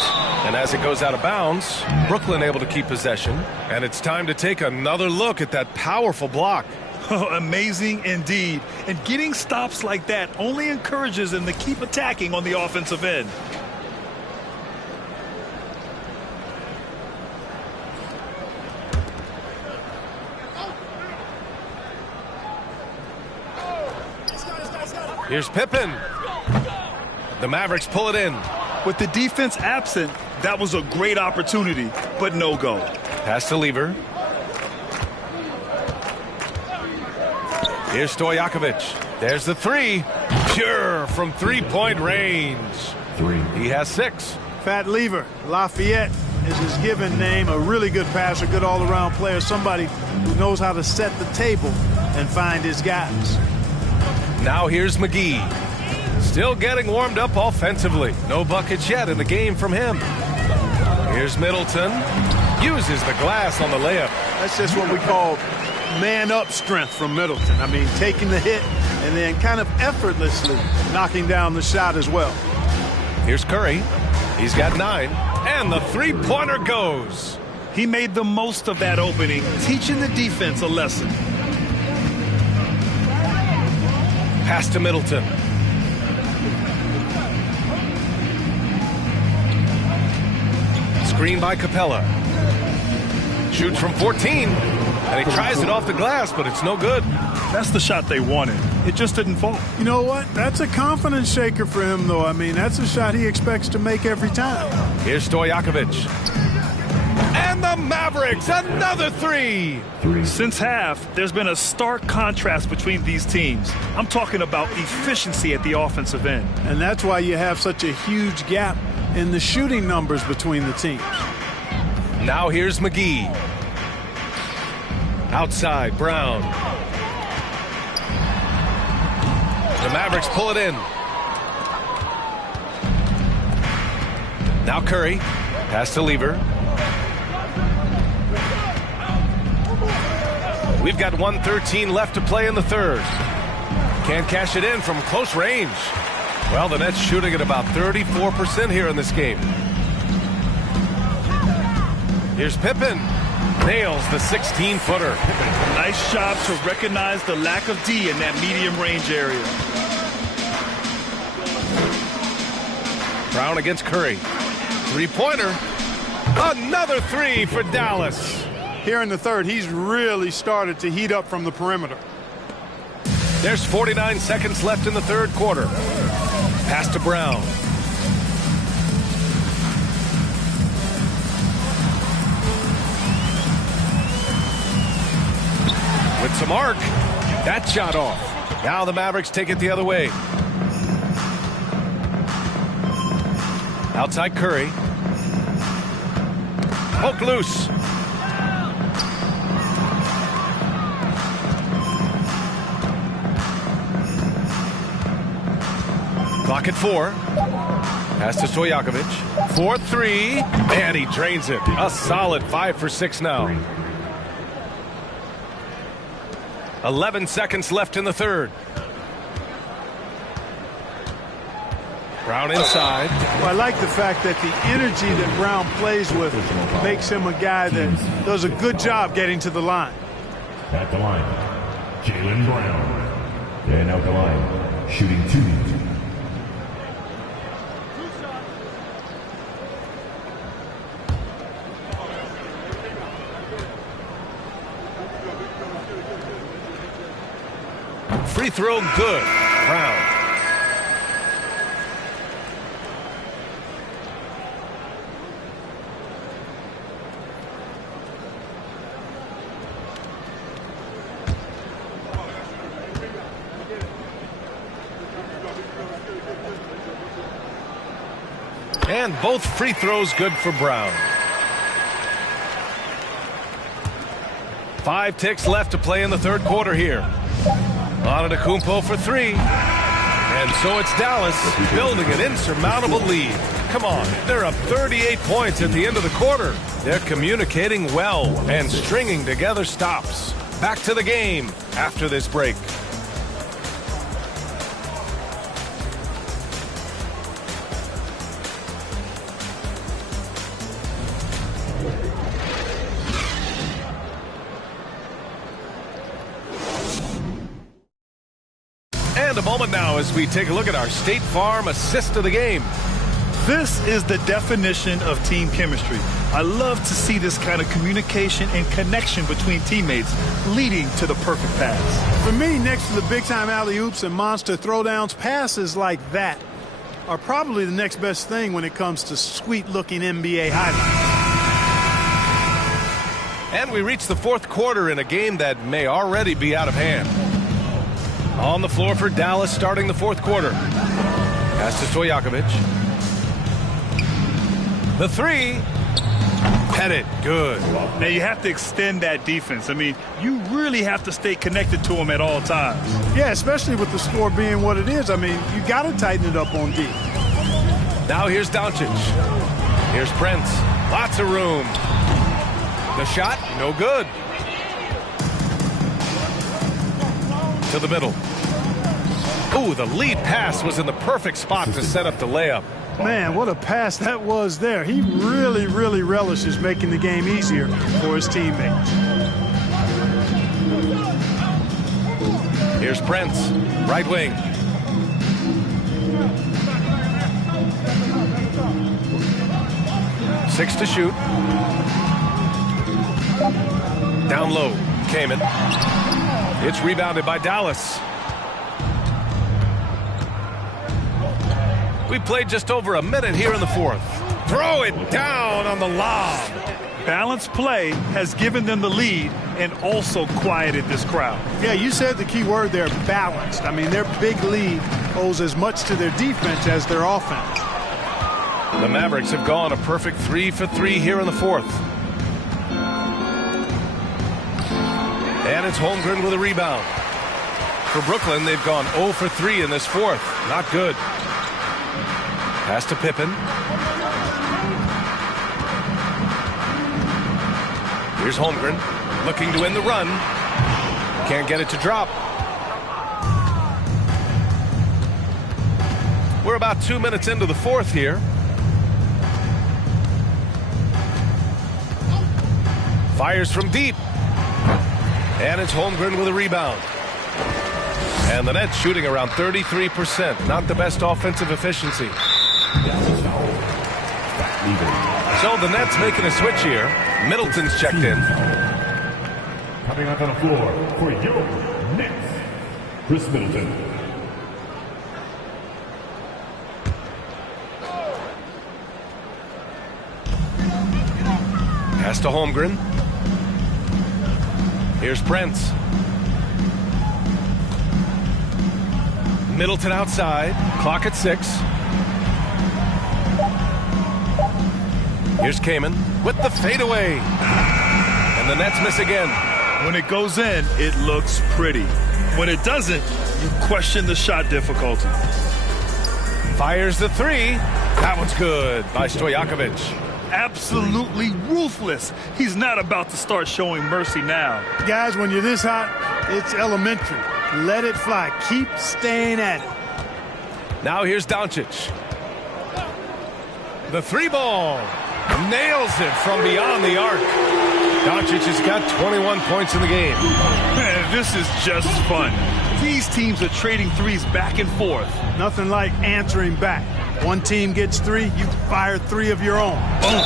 And as it goes out of bounds, Brooklyn able to keep possession. And it's time to take another look at that powerful block. Amazing indeed. And getting stops like that only encourages them to keep attacking on the offensive end. Here's Pippen. The Mavericks pull it in. With the defense absent, that was a great opportunity, but no go. Pass to Lever. Here's Stojakovic. There's the three. Pure from three-point range. He has 6. Fat Lever, Lafayette is his given name. A really good passer, good all-around player. Somebody who knows how to set the table and find his guys. Now here's McGee. Still getting warmed up offensively. No buckets yet in the game from him. Here's Middleton. Uses the glass on the layup. That's just what we call man-up strength from Middleton. I mean, taking the hit and then kind of effortlessly knocking down the shot as well. Here's Curry. He's got 9. And the three-pointer goes. He made the most of that opening, teaching the defense a lesson. Pass to Middleton. Screen by Capella. Shoots from 14. And he tries it off the glass, but it's no good. That's the shot they wanted. It just didn't fall. You know what? That's a confidence shaker for him, though. I mean, that's a shot he expects to make every time. Here's Stojakovic. And the Mavericks, another 3. Since half, there's been a stark contrast between these teams. I'm talking about efficiency at the offensive end. And that's why you have such a huge gap in the shooting numbers between the teams. Now here's McGee. Outside, Brown. The Mavericks pull it in. Now Curry. Pass to Lever. We've got 1:13 left to play in the third. Can't cash it in from close range. Well, the Nets shooting at about 34% here in this game. Here's Pippen. Nails the 16-footer. Nice job to recognize the lack of D in that medium range area. Brown against Curry. Three-pointer. Another 3 for Dallas. Here in the third, he's really started to heat up from the perimeter. There's 49 seconds left in the third quarter. Pass to Brown. With some arc. That shot off. Now the Mavericks take it the other way. Outside Curry. Poke loose. Clock at 4. Pass to Stojakovic. 4-3. And he drains it. A solid 5 for 6 now. 11 seconds left in the third. Brown inside. Well, I like the fact that the energy that Brown plays with makes him a guy that does a good job getting to the line. At the line, Jaylen Brown. And out the line, shooting 2. Free throw good. Brown. And both free throws good for Brown. 5 ticks left to play in the third quarter here. Antetokounmpo for 3. And so it's Dallas building an insurmountable lead. Come on, they're up 38 points at the end of the quarter. They're communicating well and stringing together stops. Back to the game after this break. And a moment now as we take a look at our State Farm assist of the game. This is the definition of team chemistry. I love to see this kind of communication and connection between teammates leading to the perfect pass. For me, next to the big-time alley-oops and monster throwdowns, passes like that are probably the next best thing when it comes to sweet-looking NBA highlights. And we reach the fourth quarter in a game that may already be out of hand. On the floor for Dallas starting the fourth quarter. Pass to Stojakovic. The three. Pettit, good. Now you have to extend that defense. I mean, you really have to stay connected to them at all times. Yeah, especially with the score being what it is. I mean, you got to tighten it up on D. Now here's Doncic. Here's Prince. Lots of room. The shot, no good. To the middle. Ooh, the lead pass was in the perfect spot to set up the layup. Man, what a pass that was there. He really, really relishes making the game easier for his teammates. Here's Prince, right wing. Six to shoot. Down low, Kamen. It's rebounded by Dallas. We played just over a minute here in the fourth. Throw it down on the lob. Balanced play has given them the lead and also quieted this crowd. Yeah, you said the key word there, balanced. I mean, their big lead owes as much to their defense as their offense. The Mavericks have gone a perfect 3 for 3 here in the fourth. And it's Holmgren with a rebound. For Brooklyn, they've gone 0 for 3 in this fourth. Not good. Pass to Pippen. Here's Holmgren looking to win the run. Can't get it to drop. We're about 2 minutes into the fourth here. Fires from deep. And it's Holmgren with a rebound. And the Nets shooting around 33%. Not the best offensive efficiency. So the Nets making a switch here. Middleton's checked in. Coming up on the floor for your Nets, Chris Middleton. Pass to Holmgren. Here's Prince. Middleton outside. Clock at 6. Here's Kamen with the fadeaway. And the Nets miss again. When it goes in, it looks pretty. When it doesn't, you question the shot difficulty. Fires the three. That one's good by Stojakovic. Absolutely ruthless. He's not about to start showing mercy now. Guys, when you're this hot, it's elementary. Let it fly. Keep staying at it. Now here's Doncic. The three ball. Nails it from beyond the arc. Doncic has got 21 points in the game. Man, this is just fun. These teams are trading threes back and forth. Nothing like answering back. One team gets 3, you fire 3 of your own. Boom.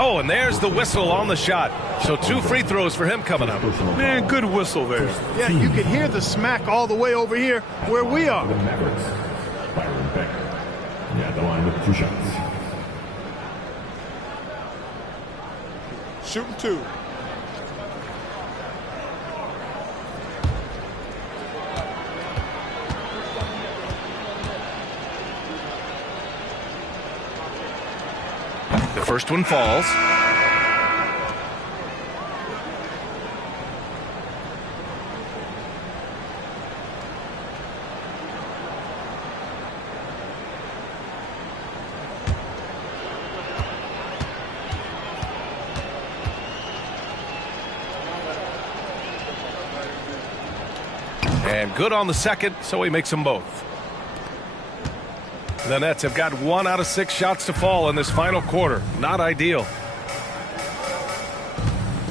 Oh, and there's the whistle on the shot. So 2 free throws for him coming up. Man, good whistle there. Yeah, you can hear the smack all the way over here where we are. The Mavericks, Byron Becker. Yeah, the line with 2 shots. Shooting 2. The first one falls. And good on the second, so he makes them both. The Nets have got 1 out of 6 shots to fall in this final quarter. Not ideal.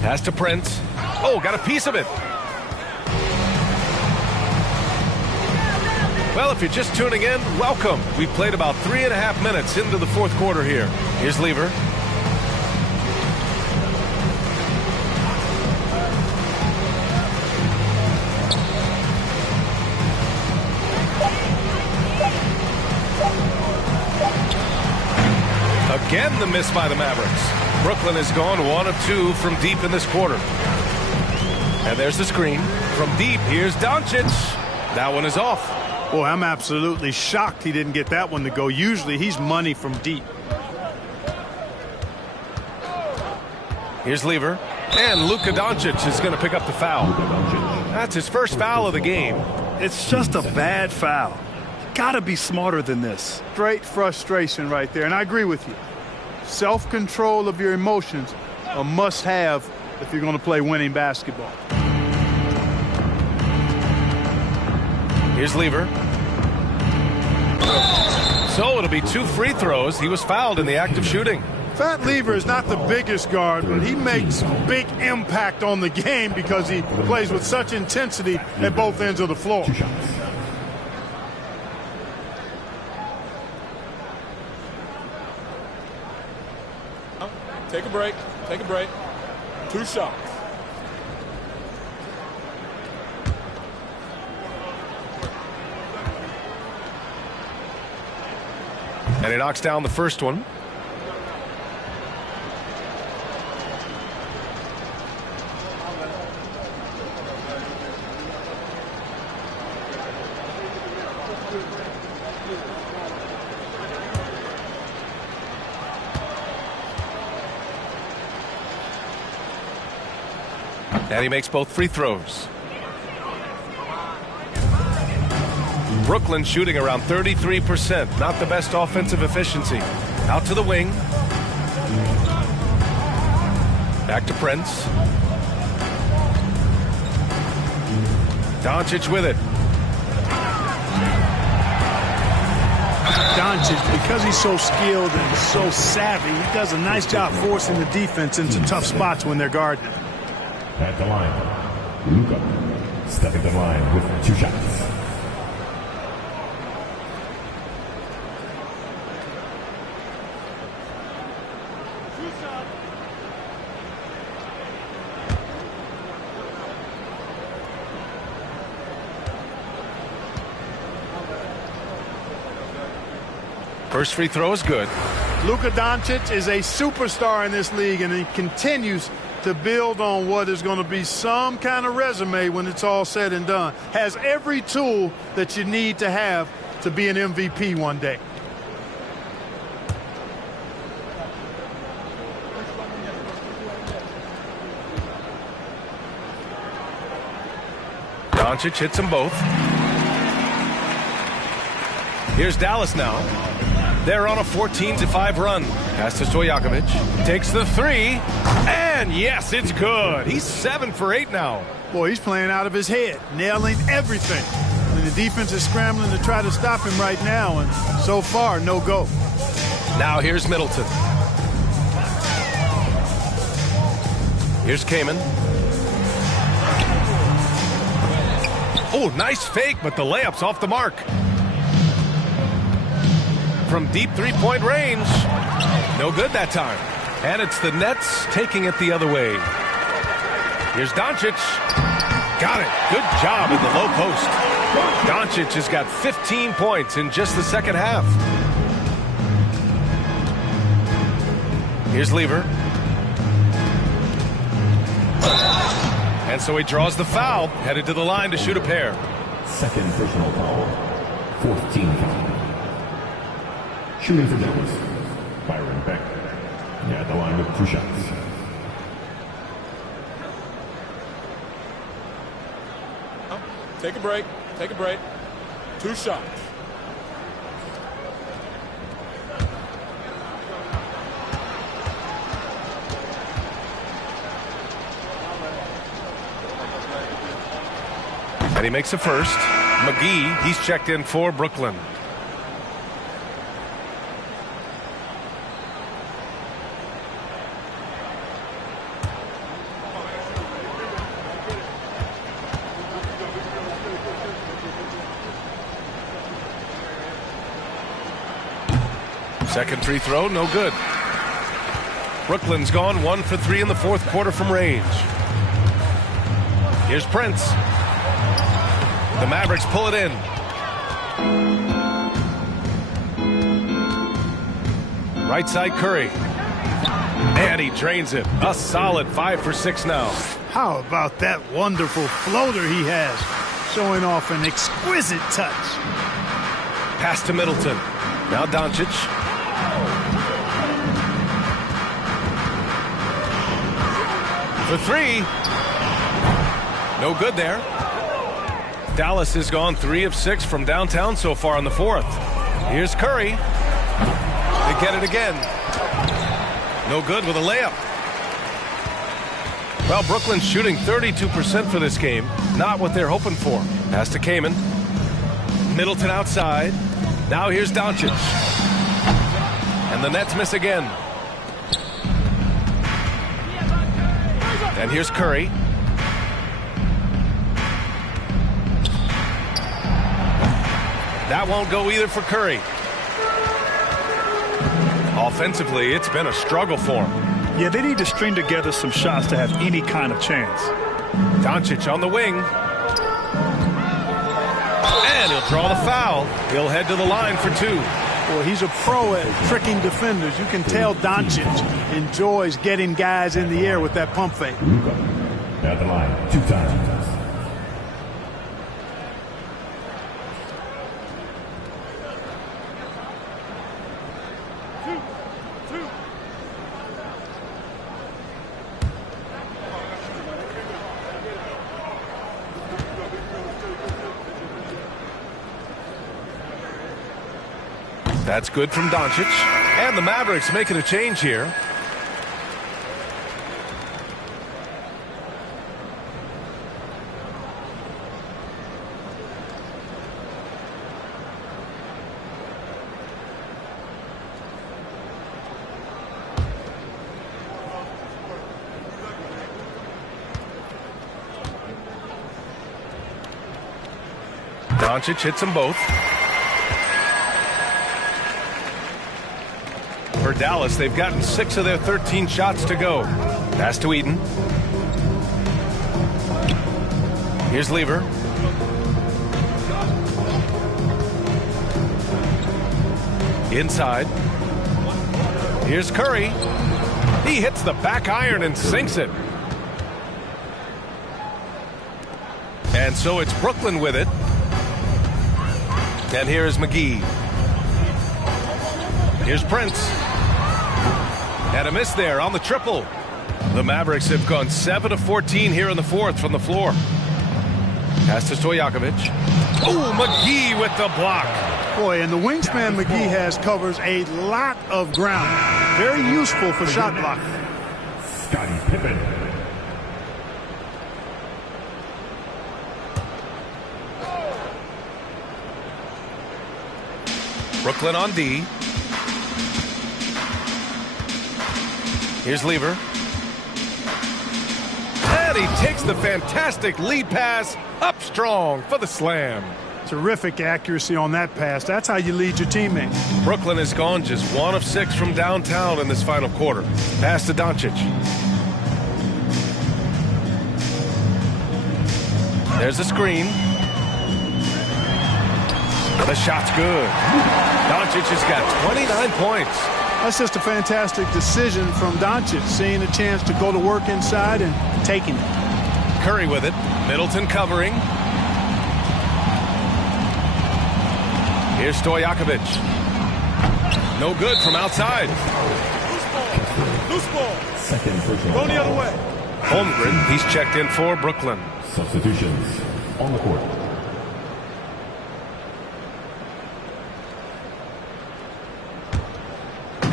Pass to Prince. Oh, got a piece of it. Well, if you're just tuning in, welcome. We've played about 3.5 minutes into the fourth quarter here. Here's Lever. Again, the miss by the Mavericks. Brooklyn has gone 1 of 2 from deep in this quarter. And there's the screen. From deep, here's Doncic. That one is off. Boy, I'm absolutely shocked he didn't get that one to go. Usually he's money from deep. Here's Lever. And Luka Doncic is going to pick up the foul. That's his first foul of the game. It's just a bad foul. Got to be smarter than this. Straight frustration right there, and I agree with you. Self-control of your emotions a must-have if you're going to play winning basketball. Here's Lever. So it'll be 2 free throws. He was fouled in the act of shooting. Fat Lever is not the biggest guard, but he makes big impact on the game because he plays with such intensity at both ends of the floor. Take a break. Take a break. 2 shots. And he knocks down the first one. And he makes both free throws. Brooklyn shooting around 33%. Not the best offensive efficiency. Out to the wing. Back to Prince. Doncic with it. Doncic, because he's so skilled and so savvy, he does a nice job forcing the defense into tough spots when they're guarding him. At the line, Luka stepping to the line with 2 shots. First free throw is good. Luka Doncic is a superstar in this league, and he continues to build on what is going to be some kind of resume when it's all said and done. Has every tool that you need to have to be an MVP one day. Doncic hits them both. Here's Dallas now. They're on a 14-5 run. Pass to Stojakovic. Takes the 3. And yes, it's good. He's 7 for 8 now. Boy, he's playing out of his head, nailing everything. And the defense is scrambling to try to stop him right now, and so far, no go. Now here's Middleton. Here's Kaman. Oh, nice fake, but the layup's off the mark. From deep three-point range. No good that time. And it's the Nets taking it the other way. Here's Doncic. Got it. Good job in the low post. Doncic has got 15 points in just the second half. Here's Lever. And so he draws the foul, headed to the line to shoot a pair. Second personal foul. 14 foul. Shooting for Dallas. Byron Beck. Yeah, at the line with 2 shots. Take a break. Take a break. 2 shots. And he makes a first. McGee, he's checked in for Brooklyn. Second free throw, no good. Brooklyn's gone 1 for 3 in the fourth quarter from range. Here's Prince. The Mavericks pull it in. Right side Curry. And he drains it. A solid 5 for 6 now. How about that wonderful floater he has? Showing off an exquisite touch. Pass to Middleton. Now Doncic. For 3. No good there. Dallas has gone 3 of 6 from downtown so far in the fourth. Here's Curry. They get it again. No good with a layup. Well, Brooklyn's shooting 32% for this game. Not what they're hoping for. Pass to Kaman. Middleton outside. Now here's Doncic. And the Nets miss again. And here's Curry. That won't go either for Curry. Offensively, it's been a struggle for him. Yeah, they need to string together some shots to have any kind of chance. Doncic on the wing. And he'll draw the foul. He'll head to the line for 2. Well, he's a pro at tricking defenders. You can tell Doncic enjoys getting guys in the air with that pump fake. Luka at the line 2 times. That's good from Doncic. And the Mavericks making a change here. Doncic hits them both. For Dallas, they've gotten 6 of their 13 shots to go. Pass to Eden. Here's Lever. Inside. Here's Curry. He hits the back iron and sinks it. And so it's Brooklyn with it. And here's McGee. Here's Prince. And a miss there on the triple. The Mavericks have gone 7 of 14 here in the fourth from the floor. Pass to Stojakovic. Oh, McGee with the block. Boy, and the wingspan McGee has covers a lot of ground. Very useful for shot blocking. Scottie Pippen. Brooklyn on D. Here's Lever. And he takes the fantastic lead pass up strong for the slam. Terrific accuracy on that pass. That's how you lead your teammates. Brooklyn has gone just 1 of 6 from downtown in this final quarter. Pass to Doncic. There's a screen. The shot's good. Doncic has got 29 points. That's just a fantastic decision from Doncic, seeing a chance to go to work inside and taking it. Curry with it. Middleton covering. Here's Stojakovic. No good from outside. Loose ball. Second personal Go the other way. Holmgren, he's checked in for Brooklyn. Substitutions on the court.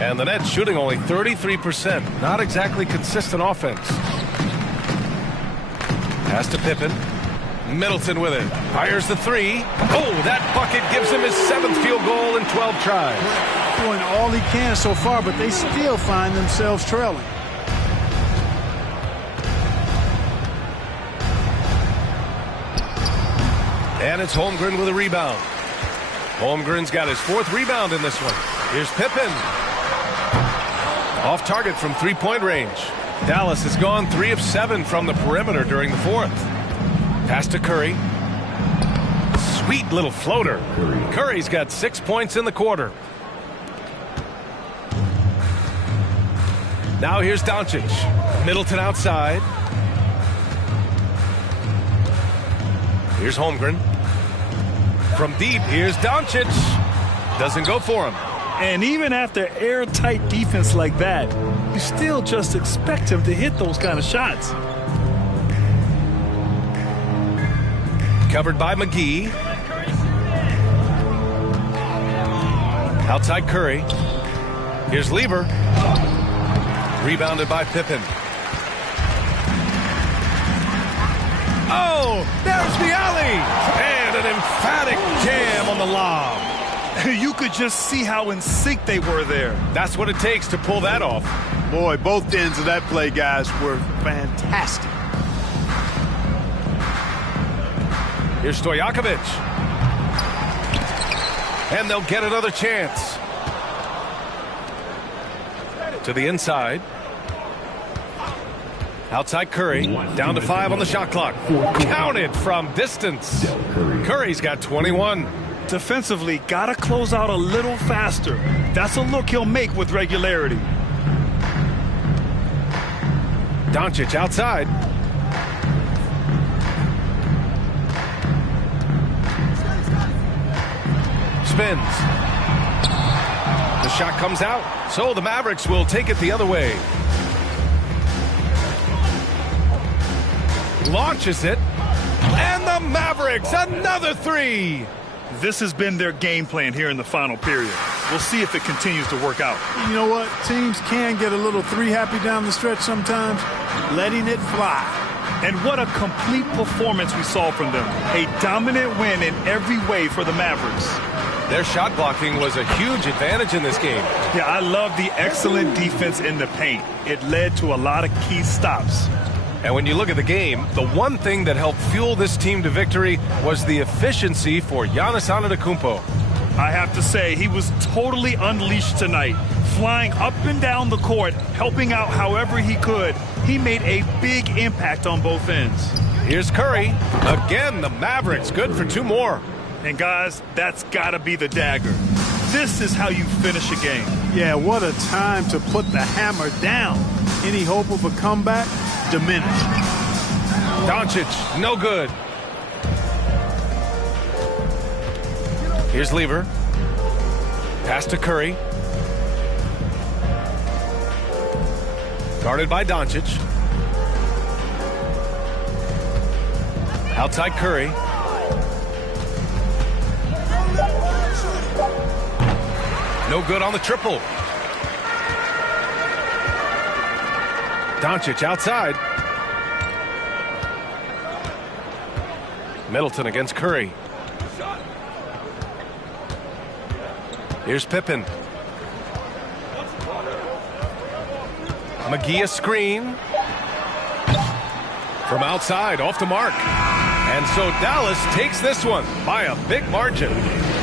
And the Nets shooting only 33%. Not exactly consistent offense. Pass to Pippen. Middleton with it. Fires the 3. Oh, that bucket gives him his 7th field goal in 12 tries. Doing all he can so far, but they still find themselves trailing. And it's Holmgren with a rebound. Holmgren's got his 4th rebound in this one. Here's Pippen. Off target from three-point range. Dallas has gone 3 of 7 from the perimeter during the fourth. Pass to Curry. Sweet little floater. Curry's got 6 points in the quarter. Now here's Doncic. Middleton outside. Here's Holmgren. From deep, here's Doncic. Doesn't go for him. And even after airtight defense like that, you still just expect him to hit those kind of shots. Covered by McGee. Outside Curry. Here's Lieber. Rebounded by Pippen. Oh, there's the alley. And an emphatic jam on the lob. You could just see how in sync they were there. That's what it takes to pull that off. Boy, both ends of that play, guys, were fantastic. Here's Stojakovic. And they'll get another chance. To the inside. Outside Curry. Down to 5 on the shot clock. Counted from distance. Curry's got 21. Defensively, gotta close out a little faster. That's a look he'll make with regularity. Doncic outside. Spins. The shot comes out, so the Mavericks will take it the other way. Launches it, and the Mavericks, another 3. This has been their game plan here in the final period. We'll see if it continues to work out. You know what? Teams can get a little 3-happy down the stretch sometimes, letting it fly. And what a complete performance we saw from them. A dominant win in every way for the Mavericks. Their shot blocking was a huge advantage in this game. Yeah, I love the excellent defense in the paint. It led to a lot of key stops. And when you look at the game, the one thing that helped fuel this team to victory was the efficiency for Giannis Antetokounmpo. I have to say, he was totally unleashed tonight, flying up and down the court, helping out however he could. He made a big impact on both ends. Here's Curry. Again, the Mavericks good for 2 more. And guys, that's got to be the dagger. This is how you finish a game. Yeah, what a time to put the hammer down. Any hope of a comeback? Diminished. Doncic, no good. Here's Lieber. Pass to Curry. Guarded by Doncic. Outside Curry. No good on the triple. Doncic outside. Middleton against Curry. Here's Pippen. McGee a screen. From outside, off the mark. And so Dallas takes this one by a big margin.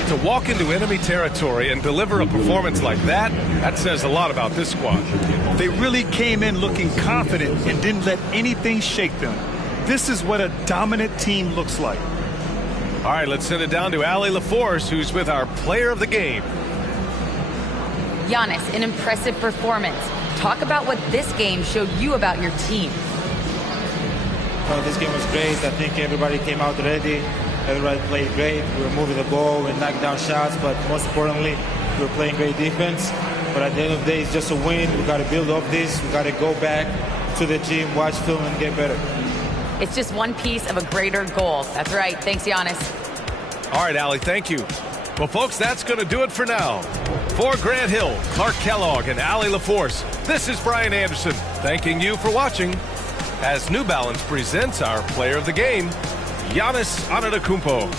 To walk into enemy territory and deliver a performance like that, that says a lot about this squad. They really came in looking confident and didn't let anything shake them. This is what a dominant team looks like. All right, let's send it down to Allie LaForce, who's with our player of the game. Giannis, an impressive performance. Talk about what this game showed you about your team. This game was great. I think everybody came out ready. Everybody played great. We were moving the ball. We knocked down shots. But most importantly, we were playing great defense. But at the end of the day, it's just a win. We got to build up this. We got to go back to the gym, watch film, and get better. It's just one piece of a greater goal. That's right. Thanks, Giannis. All right, Allie, thank you. Well, folks, that's going to do it for now. For Grant Hill, Clark Kellogg, and Allie LaForce, this is Brian Anderson thanking you for watching as New Balance presents our player of the game, Giannis Antetokounmpo.